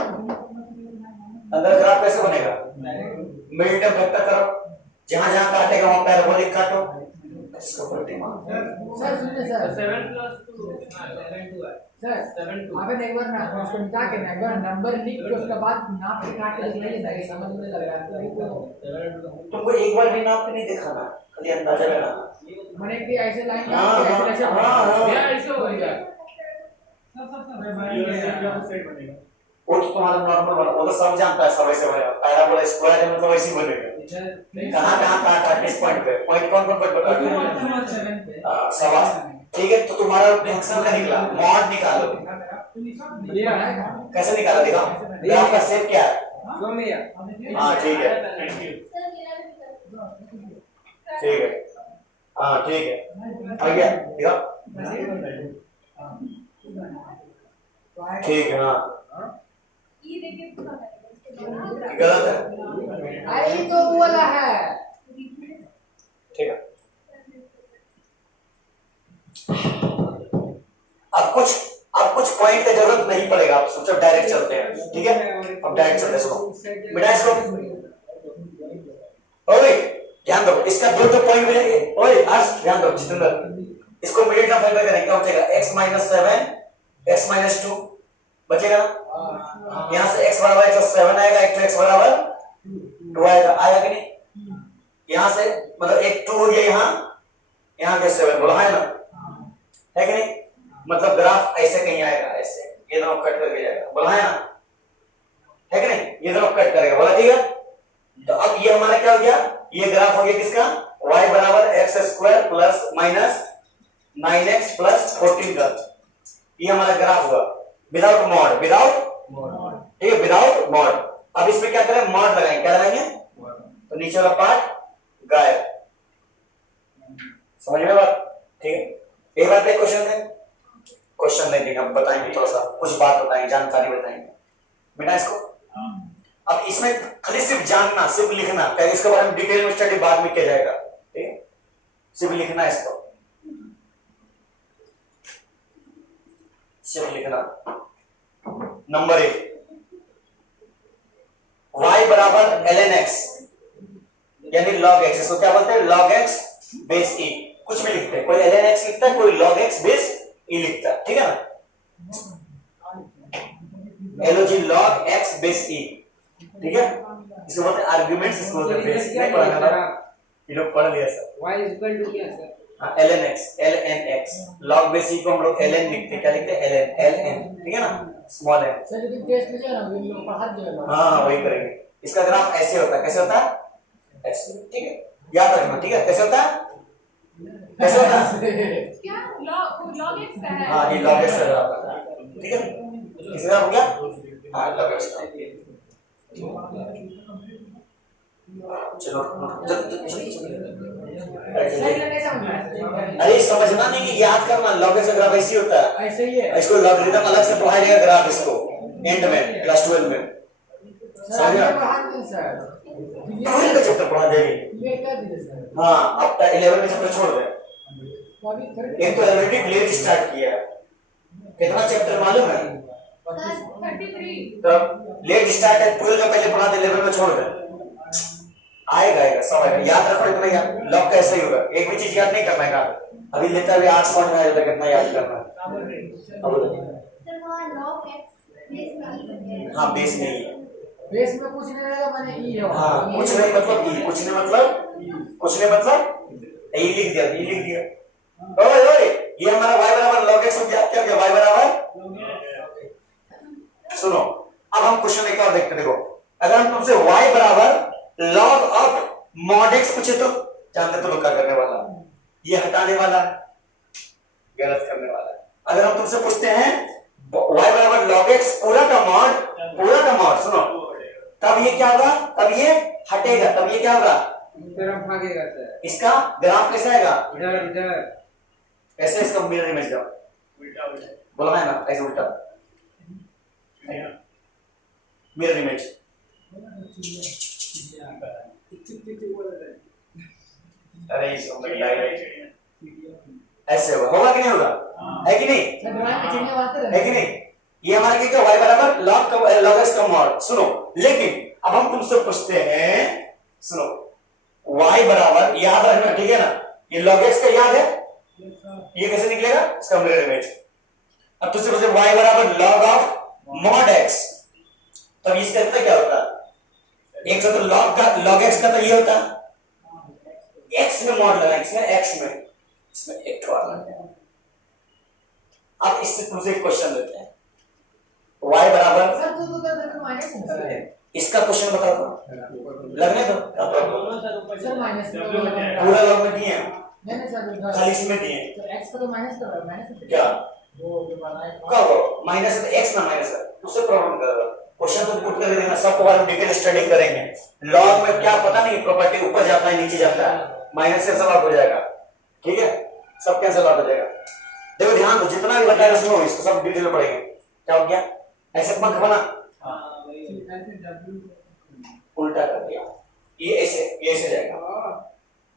अंदर ग्राफ कैसे बनेगा? मिड टर्म वेक्टर करो, जहां जहां काटेगा वहां पैराबोलिक काटो, इसको पलटी मारो। सर सुनिए सर 7 + 2 7 2 है। सर 7 2 आप एक बार ना उसको मिटा के ना एक बार नंबर लिख के उसके बाद नाप के काट के दिखाइए ना, ये समझ में लग रहा है तो तुमको एक बार भी नाप के नहीं दिखाना, खाली अंदाजा लगाना। मैंने कि ऐसे लाइन हाँ, ऐसे हाँ, भैया ऐसे हो गया। सब सेट बनेगा। वो तो तुम्हारा नॉर्मल वाला, वो तो सब जानता है, सब ऐसे बनेगा, पैराबोला स्क्वायर है मतलब ऐसे ही बनेगा। कहां काटा किस पॉइंट पे, पॉइंट कौन पॉइंट पे काटा? हां शाबाश, ठीक है। तो तुम्हारा फंक्शन का निकला, मॉड निकालो, कैसे निकाला दिखाओ, ग्राफ का शेप क्या है? शिवम भैया हां ठीक है, थैंक यू। सर मेरा भी कर ठीक है, हां ठीक है, आ गया दिखाओ, ठीक है। हाँ ये देखिए पूरा करेगा, गलत है, अरे ये तो बोला है। ठीक है। अब कुछ पॉइंट का जरूरत नहीं पड़ेगा, आप सोचो डायरेक्ट चलते हैं, ठीक है। अब डायरेक्ट चलते हैं, सुनो बेटा इसको, ओए ध्यान दो, इसका दो पॉइंट मिलेंगे, ओए आज ध्यान दो जितेंद्र, इसको मिडिल टर्म फाइंड करेंगे, क्या बचेगा? x - 7 x - 2 बचेगा ना, यहाँ से x बराबर है तो 7 आएगा, एक तो x बराबर 2 आएगा, आया कि नहीं? यहाँ से मतलब एक 2 हो गया, यहाँ के 7 बोला है ना, है कि नहीं? मतलब ग्राफ ऐसे कहीं आएगा, ऐसे ये दोनों कट करके जाएगा, बोला है ना, है कि नहीं? ये दोनों कट करेगा, बोला ठीक है। तो अब ये हमारा क्या हो गया, ये ग्राफ हो गया किसका? y बराबर x² plus minus 9x plus 14 का, ये हमारा ग्राफ हुआ विदाउट मॉड, ठीक है, विदाउट मॉड। अब इसमें क्या करें, मॉड लगाएंगे, क्या लगाएंगे? तो नीचे वाला पार्ट गायब, समझ में बात? ठीक है, एक बात पे क्वेश्चन है, क्वेश्चन नहीं देंगे, हम बताएंगे थोड़ा सा कुछ बात बताएंगे, जानकारी बताएंगे बेटा इसको। अब इसमें खाली सिर्फ जानना, सिर्फ लिखना, कहीं इसके बारे में डिटेल में स्टडी बाद में किया जाएगा, ठीक है, सिर्फ लिखना इसको, सिर्फ लिखना। नंबर 1 y बराबर ln x, यानी log x, इसको क्या बोलते हैं? log x base e। कुछ भी लिखते हैं, कोई ln x लिखता है, कोई log x बेस e लिखता है, ठीक है ना? log log x base e, ठीक है? इसको बोलते हैं आर्गुमेंट्स, इसको बोलते हैं बेस। नहीं पढ़ा ना, ये लोग पढ़ लिया सर। y इक्वल टू क्या सर? हाँ, ln x log base e को हम लोग ln लिखते हैं, क्या लिखते हैं? ln, ठीक है ना? Small n। सर लेकिन टेस्ट लीजिए ना, वीडियो पर हाथ जो है हाँ वही करेंगे। इसका ग्राफ ऐसे होता है, कैसे होता है? ऐसे, ठीक है? याद रखना, ठीक है? कैसे होता है? कैसे होता है? क्या log x का है? हाँ, ये log x का ग्राफ होता है, ठीक है? किस ग्राफ हो गया? हाँ, log x का। चलो सही नहीं समझ में अरे समझना नहीं कि याद करना, log x का ग्राफ ऐसे ही होता है। ऐसे ही है इसको लॉगरिथम अलग से पढ़ाया जाएगा ग्राफ, इसको एंड में क्लास 12 में समझ गया? पढ़ा नहीं सर, ट्वेल्व का चैप्टर पढ़ा देंगे। ये कर दीजिए सर। हाँ, अब 11 में चैप्टर छोड़ दे। तो अभी थर्ड एक तो ऑलरेडी लेट स्टार्ट किया है, कितना चैप्टर मालूम है? 33। तब लेट स्टार्ट है, 12 का पहले पढ़ा दे, 11 में छोड़ दे। आएगा सब आएगा, याद रखो इतना। याद लॉग कैसे ही होगा, एक भी चीज याद नहीं करना है। अभी लेता है 8 समझ में आ जाता है, कितना याद करना है। अब सर वहाँ log x बेस में ही है। हाँ, बेस नहीं है। बेस में कुछ नहीं रहेगा, मैंने ई है वहाँ। हाँ, कुछ नहीं मतलब ई, कुछ नहीं मतलब ई लिख दिया। ओए ओए, ये हमारा y बराबर log x हो गया। क्या y बराबर? सुनो, अब हम क्वेश्चन एक और देखते हैं। देखो, अगर हम तुमसे y बराबर log ऑफ mod x पूछे तो जानते तो लोग क्या करने वाला? ये हटाने वाला, गलत करने वाला। अगर हम तुमसे पूछते हैं y बराबर log x पूरा का mod, सुनो, तब ये क्या होगा? तब ये हटेगा, तब ये क्या होगा? तरफ भागेगा सर। इसका ग्राफ कैसा आएगा? इधर कैसे? इसका मिरर इमेज का बोला है ना, ऐसे उल्टा मिरर इमेज। अरे ऐसे होगा कि नहीं होगा? है कि नहीं? सर ड्राइंग में चिड़िया बनाते है कि नहीं? ये हमारा क्या y बराबर log x का मॉड। सुनो, लेकिन अब हम तुमसे पूछते हैं, सुनो, y बराबर, याद रखना, ठीक है ना? ये log x का याद है, ये कैसे निकलेगा? इसका मिरर इमेज। अब तुझसे पूछते y बराबर log ऑफ mod x, तब इसका कितना क्या होता है? एक तो log x का तो ये होता है, x में मॉड लगा, इसमें एक ठो और लगा। अब इससे तुमसे एक क्वेश्चन लेते हैं, y बराबर, सर तो माइनस है सर। इसका क्वेश्चन बता दो, लगने दो। सर माइनस पूरा लॉग में दिए हैं, नहीं सर, खाली इसमें दिए हैं। तो x का तो माइनस कर रहा है, माइनस क्या वो जो बनाए कब माइनस है तो x ना माइनस है, उससे प्रॉब्लम कर रहा है। क्वेश्चन तो पुट कर देना, सबको बारे में डिटेल स्टडी करेंगे। लॉग में क्या पता नहीं, प्रॉपर्टी ऊपर जाता है नीचे जाता है, माइनस से सब आउट हो जाएगा, ठीक है? सब कैंसिल आउट हो जाएगा। देखो ध्यान दो, जितना भी बताया सुनो, इसको सब डिटेल में पढ़ेंगे। क्या हो गया? ऐसे मत बना, उल्टा कर दिया, ये ऐसे जाएगा,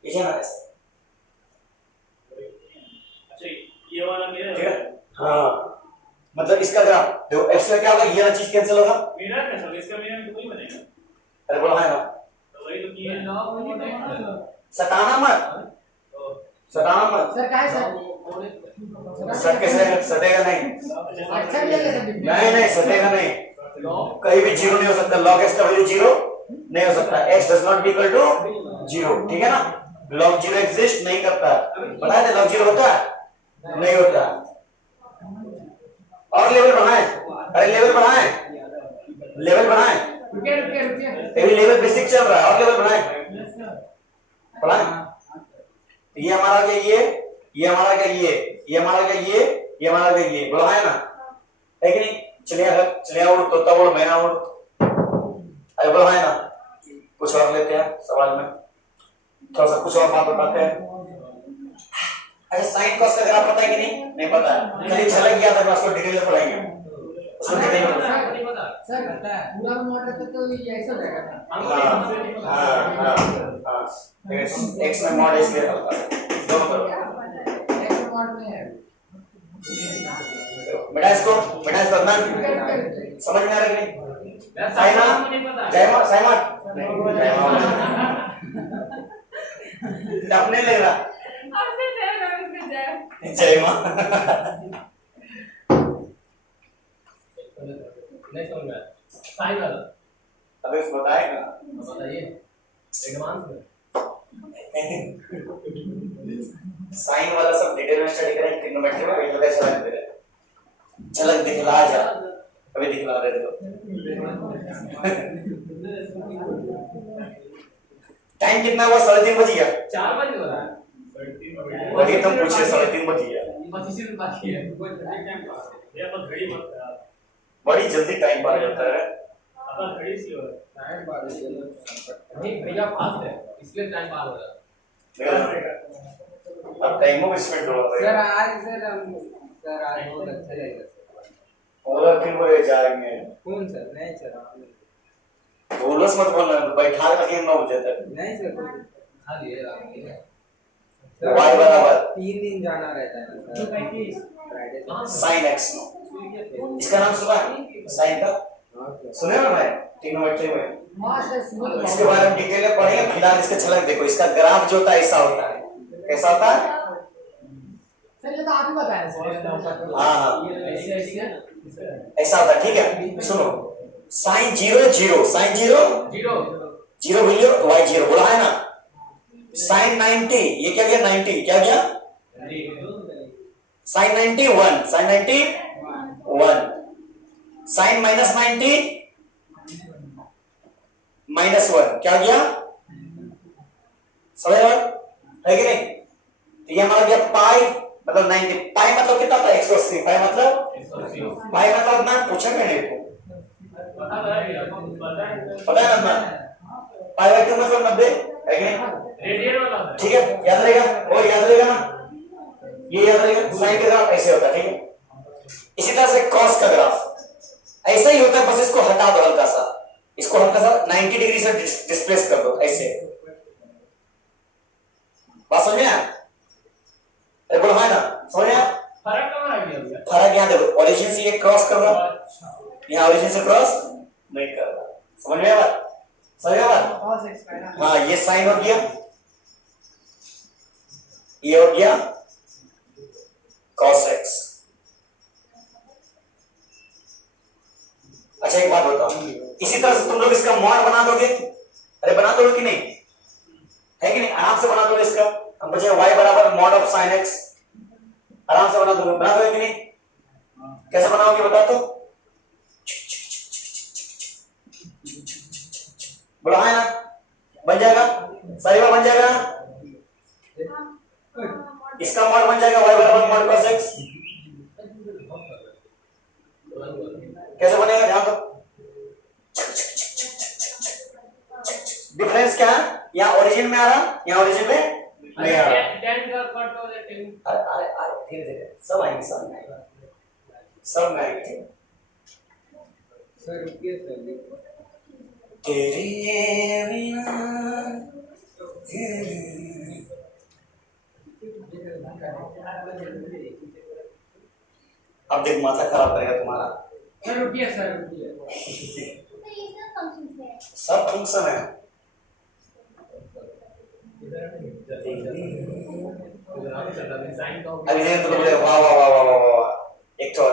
इसे ना ऐसे। अच्छा, ये वाला मेरा ठीक है? हाँ, मतलब इसका ग्राफ देखो, x का क्या होगा? ये वाला चीज कैंसिल होगा। मेरा कैसा होगा? इसका मेरा तो वही बनेगा। अरे बोला है ना, तो वही तो किया है। सटाना मत। सर का है सर? सट कैसे सटेगा? नहीं अच्छा नहीं है सर। नहीं सटेगा नहीं, कहीं भी जीरो नहीं हो सकता। log x का वैल्यू जीरो नहीं हो सकता, x does not be equal to zero, ठीक है ना? log जीरो एग्जिस्ट नहीं करता, बताया था? log जीरो होता है? नहीं होता। और लेवल बढ़ाएं, अरे लेवल बढ़ाएं, रुकिए अभी लेवल बेसिक चल रहा है, और लेवल बढ़ाएं, बढ़ाएं। ये हमारा क्या, ये हमारा क्या, ये हमारा क्या, ये हमारा क्या, ये बोला है ना, है कि नहीं? चलिए उड़, तोता उड़, मैना उड़, अरे बोला है ना। कुछ और लेते हैं सवाल में, थोड़ा सा कुछ और बात बताते हैं। अच्छा, साइन कॉस का ग्राफ पता है कि नहीं पता है? खाली झलक गया था, उसको डिटेल में पढ़ाएंगे, उसको डिटेल में। सर पूरा मॉडल तो ये ऐसा रहेगा ना। हाँ, x में मॉड इसलिए दोनों करो। ऐसा मॉडल में है। बेटा इसको समझ में आ रहा है कि नहीं? साइमा, टपने लग रहा। अब से जय करो उसके जय। जय मां। नहीं समझ में आया। साइन वाला अबे बताएगा। बताइए एडवांस में। साइन वाला सब डिटेल में स्टडी करें ट्रिग्नोमेट्री में वीडियो कैसे बना दे रहे झलक दिखला जा अभी दिखला दे दो टाइम कितना हुआ 3:30 बज गया 4 बजे हो रहा है वही तुम पूछे 3:30 बज गया 25 मिनट बाकी है ये अपन घड़ी मत यार बड़ी जल्दी टाइम पार करता है अपन घड़ी सी हो रहा नहीं भैया फास्ट है इसलिए टाइम पार हो रहा है अब टाइम में स्पेंड हो रहा सर है आज बहुत अच्छा लगेगा और फिर वो जाएंगे कौन सर नहीं सर बोलस मत बोलना बैठा के 9 बजे तक नहीं सर खाली है y बराबर 3 दिन जाना रहता है sir Friday sin x no इसका नाम सुना है sin का सुने ना मैं ट्रिग्नोमेट्री में हाँ सर सुनो इसके बारे में डिटेल में पढ़ेंगे फिलहाल इसका झलक देखो इसका ग्राफ जो होता है ऐसा होता है कैसा होता है सर ये तो आप ही बताएं सर हाँ हाँ ऐसा होता है ठीक है सुनो sin 0 0 sin 0 zero 0 value y 0 बोला है ना sin 90 ये क्या गया 90 क्या गया sin 90 1 sin 90 1 sin minus 90 minus 1 क्या गया समझ रहे हो है कि नहीं तो ये हमारा गया पाई मतलब 90 पाई मतलब कितना था 180 पाई मतलब ना पूछा मैंने को पता है ना पाई बाय 2 मतलब 90 है कि नहीं रेडियन वाला है ठीक है याद रहेगा और याद रहेगा ना ये याद रहेगा साइन का ग्राफ ऐसे होता है ठीक है इसी तरह से कॉस का ग्राफ ऐसा ही होता है बस इसको हटा दो हल्का सा इसको हल्का सा 90 डिग्री से डिस्प्लेस कर दो ऐसे बात समझ में आया अरे बोलो है ना समझ में आया फर्क कहाँ रह गया भैया फर्क यहाँ देखो ओरिजिन से ये क्रॉस कर रहा यहाँ ओरिजिन से क्रॉस नहीं कर रहा समझ में आया बात समझ में आया बात cos x का ना हाँ ये साइन हो गया ये हो गया cos x अच्छा एक बात बताओ इसी तरह से तुम लोग इसका मॉड बना दोगे अरे बना दोगे कि नहीं है कि नहीं आराम से बना दोगे इसका हम बचे y बराबर मॉड ऑफ sin x आराम से बना दोगे कि नहीं कैसे बनाओगे बता तो बोला है ना बन जाएगा सही बात बन जाएगा इसका मॉड बन जाएगा y बराबर मॉड cos x कैसे बनेगा ध्यान दो डिफरेंस क्या है यहाँ ओरिजिन में आ रहा यहाँ ओरिजिन में नहीं आ रहा टेन का कट हो जाए 10 अरे धीरे धीरे सब आएंगे सब आएंगे सर रुकिए सर तेरी बिना अब देख माथा खराब करेगा तुम्हारा सर रुकिए तो ये सब फंक्शंस है सब फंक्शन है साइन का अभी देख तो बोले वाह वाह वाह वाह वाह वाह एक और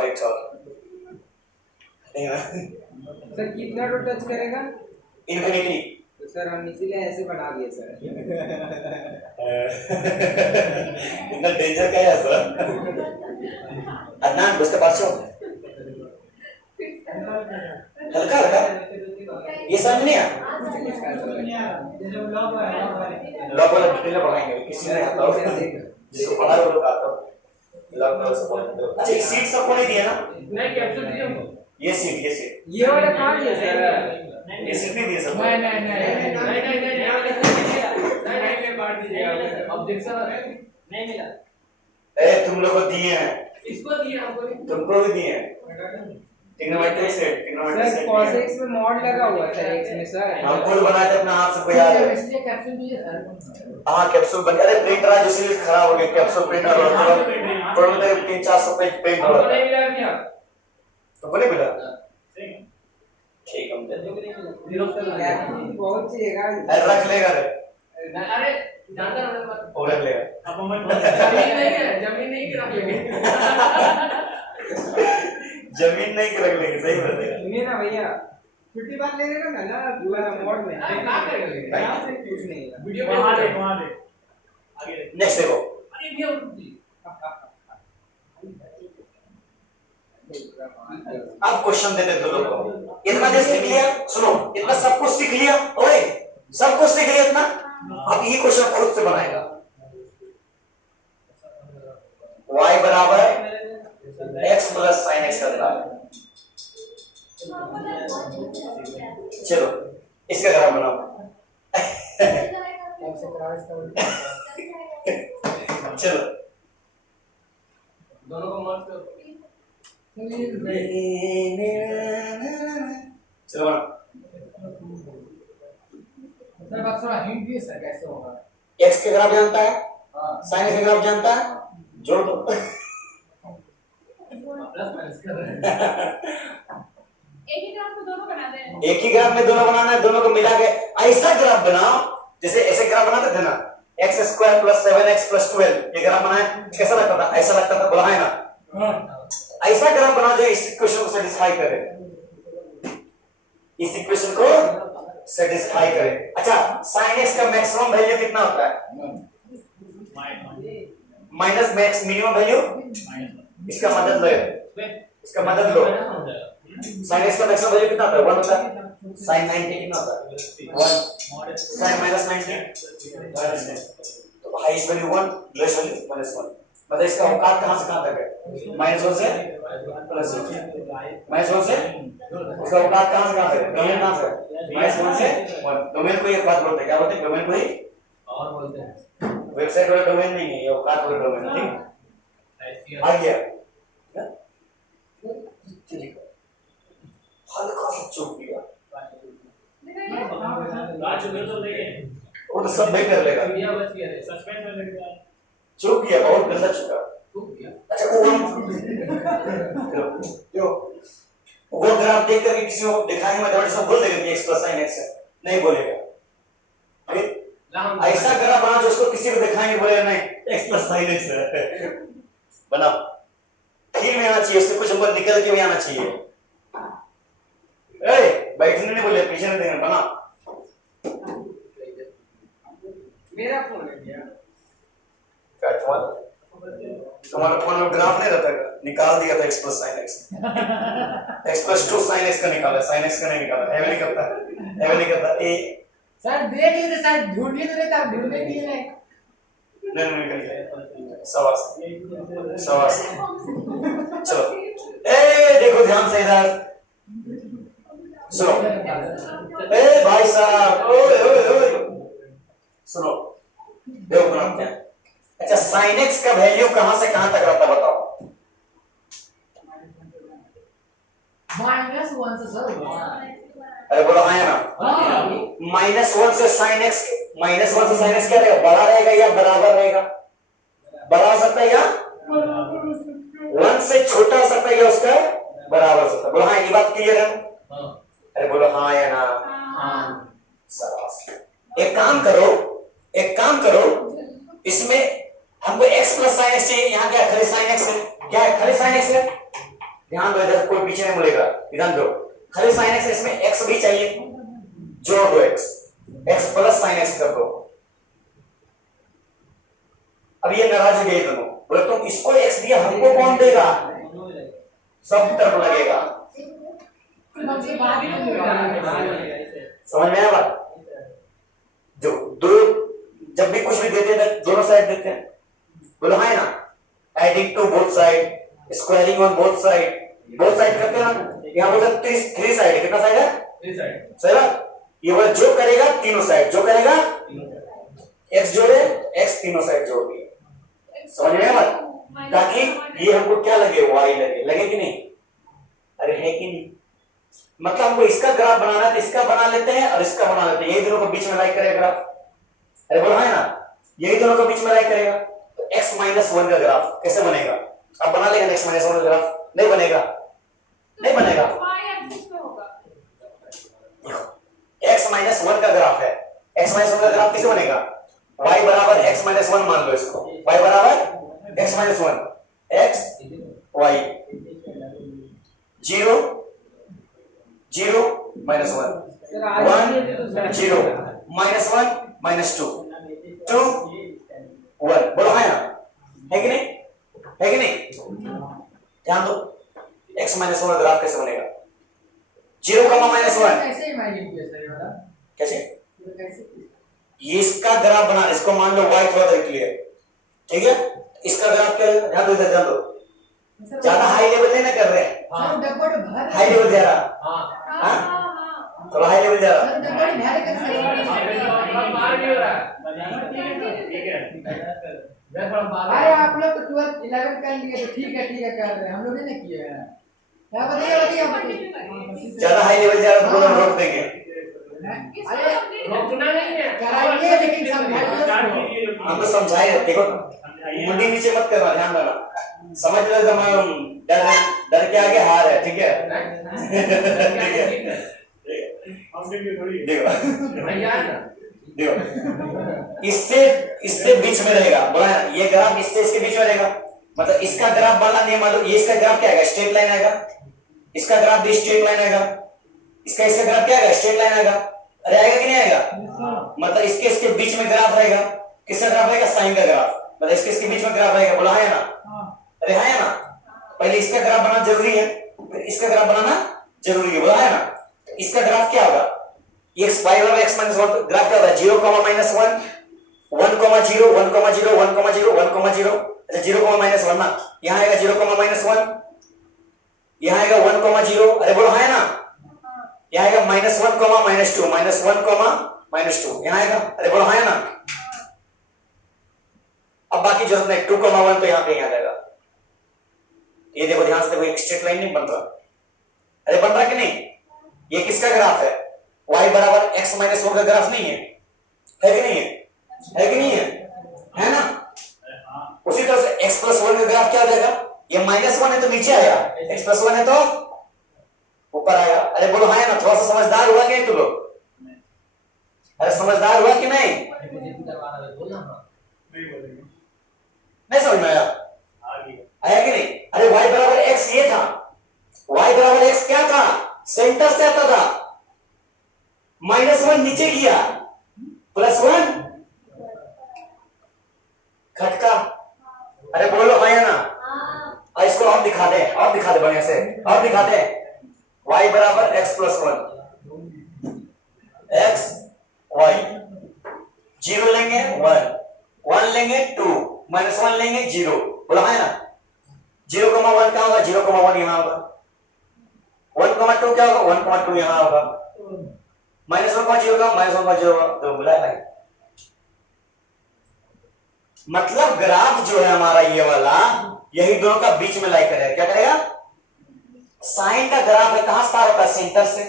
सर कितना तो टच करेगा इन्फिनिटी तो सर हम इसीलिए ऐसे बना दिए सर इतना डेंजर क्या है सर अदनान बुझते पास हल्का हल्का ये समझ नहीं आया लॉग वाला डिटेल में पढ़ाएंगे किसी ने आता हो जिसको पढ़ा है वो लोग आता हो लॉग वाला सपोर्ट अच्छा ये सीट सबको नहीं दिया ना नहीं कैप्सूल दिए हमको ये सीट ये वाला कहाँ दिया सर ये सीट नहीं दिए सबको नहीं काट दीजिएगा ऑब्जेक्शन नहीं मिला अरे तुम लोग को दिए हैं इसको दिए हमको तुमको भी दिए हैं trigonometry sir set cos x में मॉड लगा हुआ है सर x में सर हम खुद बनाए थे अपना हाथ से कोई याद है इसलिए कैप्सूल भी है सर हाँ कैप्सूल बन अरे प्रिंटर आज इसीलिए खराब हो गया कैप्सूल प्रिंटर और थोड़ा 300-400 पेज प्रिंट हो हमको रहा नहीं मिला क्या तुमको नहीं मिला ठीक हम दे देंगे बहुत चाहिएगा अरे रख लेगा रे अरे जानता हूँ मत वो रख लेगा। अब मैं जमीन नहीं गिरा लेंगे जमीन नहीं रख लेंगे, सही बताएगा। सुनिए ना भैया, छुट्टी बात ले लेना ना पूरा मोड में। अरे क्या करेंगे कुछ नहीं है। वीडियो वहां देख आगे देख। नेक्स्ट देखो, अरे भैया रुकिए अब क्वेश्चन देते दो लोगों को। इतना देर सीख लिया, सुनो, इतना सब कुछ सीख लिया, ओए सब कुछ सीख लिया इतना। अब ये क्वेश्चन खुद से बनाएगा। y बराबर x प्लस साइन एक्स का ग्राफ। चलो इसका ग्राफ बनाओ। चलो दोनों को मर्ज करो चलो बनाओ। सर बस थोड़ा हिंट दिए सर कैसे होगा। x के ग्राफ जानता है, साइन एक्स के ग्राफ जानता है, जोड़ दो। प्लस माइनस कर रहे हैं एक ही ग्राफ में दोनों बना दें। एक ही ग्राफ में दोनों बनाना है, दोनों को मिला के ऐसा ग्राफ बनाओ जैसे ऐसे ग्राफ बनाते थे ना, x square plus 7x plus 12, ये ग्राफ बनाए कैसा लगता था, ऐसा लगता था, बोला है ना। ऐसा ग्राफ बनाओ जो इस इक्वेशन को सेटिस्फाई करे, इस इक्वेशन को सेटिस्फाई करे। अच्छा, sin x का मैक्सिमम वैल्यू कितना होता है, माइनस मैक्स मिनिमम वैल्यू। इसका मदद लो, इसका मदद लो। sin x का मैक्सिमम वैल्यू कितना होता है, 1 होता है। sin 90 कितना होता है, 1। sin माइनस 90 तो हाईएस्ट वैल्यू 1, लोएस्ट वैल्यू -1। मतलब इसका औकात कहां से कहां तक है, -1 से +1, -1 से इसका औकात कहां से कहां तक है, डोमेन कहां से है, -1 से 1। डोमेन को एक बात बोलते हैं, क्या बोलते हैं, डोमेन को ही और बोलते हैं वेबसाइट वाला डोमेन नहीं है, ये औकात वाला डोमेन है। ठीक आ गया, हल्का सा चूक गया, राज में तो नहीं है, वो तो सब नहीं कर लेगा। भैया बच गया रे सस्पेंस में लग गया। चूक गया, बहुत गंदा चुका। टूट गया अच्छा वो अगर आप देख करके किसी को दिखाएंगे मैथमेटिक्स में बोल देगा कि x प्लस sin x है, नहीं बोलेगा। ऐसा ग्राफ बना जो उसको किसी को दिखाएंगे बोलेगा नहीं x प्लस sin x है। बनाओ, फील में आना चाहिए, उससे कुछ नंबर निकल के भी आना चाहिए। ए बैठने नहीं बोले, पीछे नहीं देंगे, बना। मेरा फोन है भैया। तुम्हारा फोन में ग्राफ नहीं रहता, निकाल दिया था x plus sin x, x plus 2 sin x का निकाला, sin x का नहीं निकाला, एवं नहीं करता, एवं नहीं करता। ए सर देख लेते सर, ढूंढिए तो रहता, आप ढूंढने के लिए नहीं निकल गया, शाबाश शाबाश। चलो ए देखो ध्यान से इधर सुनो, ए भाई साहब, ओए ओए ओए सुनो, देखो बनाते हैं। अच्छा, sin x का वैल्यू कहां से कहां तक रहता है बताओ। -1 से सर। अरे बोलो हाँ या ना। -1 से sin x, -1 से sin x क्या रहेगा, बड़ा रहेगा या बराबर रहेगा, बड़ा हो सकता है या 1 से छोटा हो सकता है या उसका बराबर हो सकता है। बोलो हाँ, ये बात क्लियर है। अरे बोलो हाँ या ना। शाबाश। एक काम करो, इसमें हमको x प्लस sin x चाहिए, यहाँ क्या खाली sin x है, क्या है खाली sin x है। ध्यान दो, इधर कोई पीछे नहीं बोलेगा, ध्यान दो, खाली sin x है, इसमें x भी चाहिए, जोड़ दो x प्लस sin x कर दो। अब ये नाराज हो गए दोनों, बोले तुम इसको x दिया, हमको कौन देगा, सब तरफ लगेगा। समझ में आया बात, जो दो जब भी कुछ भी देते हैं दोनों साइड देते हैं, बोलो है ना, adding to both side, squaring on both side करते हैं ना। यहाँ बोलते हैं 3 साइड, कितना साइड है, 3 साइड, सही बात। ये बोले जो करेगा तीनों साइड, जो करेगा x जोड़े, x तीनों साइड जोड़ दिए। समझ में आया बात, ताकि ये हमको क्या लगे, y लगे कि नहीं, अरे है कि नहीं। मतलब हमको इसका ग्राफ बनाना है तो इसका बना लेते हैं और इसका बना लेते हैं, यही दोनों को बीच में लाइक करेगा ग्राफ। अरे बोला है ना, यही दोनों को बीच में लाइक करेगा, तो x -1 का ग्राफ कैसे बनेगा, अब बना लेगा x -1 का ग्राफ, नहीं बनेगा, नहीं बनेगा। y एक्सिस पे होगा, x -1 का ग्राफ है, x x माइनस 1 का ग्राफ कैसे बनेगा? y बराबर x माइनस 1 मान लो इसको, y बराबर x minus 1, x y 0 0 minus 1 sir आज ये तो 1 0 माइनस 1 माइनस 2 2 1 बोलो है ना, है कि नहीं, है कि नहीं? ध्यान दो x माइनस 1 का ग्राफ कैसे बनेगा? 0 माइनस 1 कैसे इमेजिन किया सर ये वाला? कैसे? ये कैसे? ये इसका ग्राफ बना, इसको मान लो y थोड़ा देर क्लियर, ठीक है? इसका ग्राफ क्या है? ध्यान दो इधर, ध्यान दो, ज्यादा हाई लेवल नहीं ना कर रहे हैं, सर डब्बा तो भर हाई लेवल जा रहा, हाँ हाँ थोड़ा हाई लेवल जा रहा। सर डब्बा तो भर कर मार नहीं हो रहा है। ठीक है मैं थोड़ा मार अरे आप लोग तो 12 11 कर लिए तो ठीक है कर रहे हैं, हम लोग नहीं ना किए हैं। क्या बताइए ज्यादा हाई लेवल जा रहा तो दोनों रोक देंगे। अरे रोकना नहीं है। कराइए लेकिन समझाइए उसको। हम तो समझाए, देखो मुंडी नीचे मत करना, ध्यान देना, समझ लो एकदम डर डर के आगे हार है, ठीक है? ठीक है, हम भी थोड़ी देखो भैया ना देखो इससे इससे बीच में रहेगा, बोला है ना, ये ग्राफ इससे इसके बीच में रहेगा, मतलब इसका ग्राफ वाला नहीं, मान लो ये इसका ग्राफ क्या आएगा? स्ट्रेट लाइन आएगा, इसका ग्राफ भी स्ट्रेट लाइन आएगा, इसका इसका ग्राफ क्या आएगा? स्ट्रेट लाइन आएगा। अरे आएगा कि नहीं आएगा? मतलब इसके इसके बीच में ग्राफ रहेगा, किसका ग्राफ रहेगा? साइन का ग्राफ, मतलब इसके इसके बीच में ग्राफ रहेगा, बोला है ना? अरे है ना, पहले इसका ग्राफ बनाना जरूरी है, फिर इसका ग्राफ बनाना जरूरी है, बोला है ना? इसका ग्राफ क्या होगा? x y बराबर x माइनस 1 ग्राफ क्या होता है? 0 माइनस 1 1 0 1 0 1 0 1 0, अच्छा 0 माइनस 1 ना, यहाँ आएगा 0 माइनस 1, यहाँ आएगा 1 0, अरे बोलो है ना, यहाँ आएगा माइनस 1 माइनस 2 माइनस 1 माइनस 2, यहाँ आएगा, अरे बोलो है ना? अब बाकी जरूरत नहीं, 2 1 तो यहाँ पे आ जाएगा। ये देखो ध्यान से देखो, एक स्ट्रेट लाइन नहीं बन रहा, अरे बन रहा कि नहीं? ये किसका ग्राफ है? y बराबर x माइनस 1 का ग्राफ नहीं है, है कि नहीं है? है कि नहीं है? है ना? उसी तरह से x प्लस 1 का ग्राफ क्या हो जाएगा? ये माइनस 1 है तो नीचे आया, x प्लस 1 है तो ऊपर आया। अरे बोलो है ना, थोड़ा सा समझदार हुआ कि नहीं तू लोग? अरे समझदार हुआ कि नहीं? नहीं बोलेंगे नहीं समझ में आया? आगे आया कि नहीं? अरे y बराबर x ये था, y बराबर x क्या था? सेंटर से आता था, माइनस 1 नीचे किया, प्लस 1 खटका। अरे बोलो है ना? इसको और दिखा दे, और दिखा दे बढ़िया से, और दिखा दे। y बराबर x प्लस 1, x y 0 लेंगे 1 1 लेंगे 2 माइनस 1 लेंगे 0, बोला है ना? 0 1 क्या होगा? 0 1 यहाँ होगा, 1 2 क्या होगा? 1 2 यहाँ होगा, माइनस 1 0 का माइनस 1 0 तो बोला है। मतलब ग्राफ जो है हमारा ये वाला, यही दोनों का बीच में लाई करेगा, क्या करेगा? साइन का ग्राफ है, कहां से पार होता है? सेंटर से।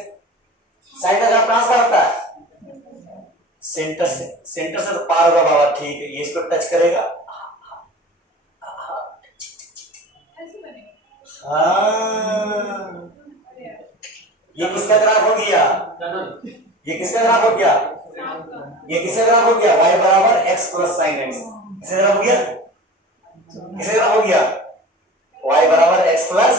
साइन का ग्राफ कहां से पार होता है? सेंटर से। सेंटर से तो पार होगा बाबा, ठीक है, ये इसको टच करेगा, ऐसे बनेगा। हाँ, ये किसका ग्राफ हो गया? ये किसका ग्राफ हो गया? ये किसका ग्राफ हो गया? y बराबर x प्लस साइन x, किसका ग्राफ हो गया? किसका ग्राफ हो गया? y बराबर x प्लस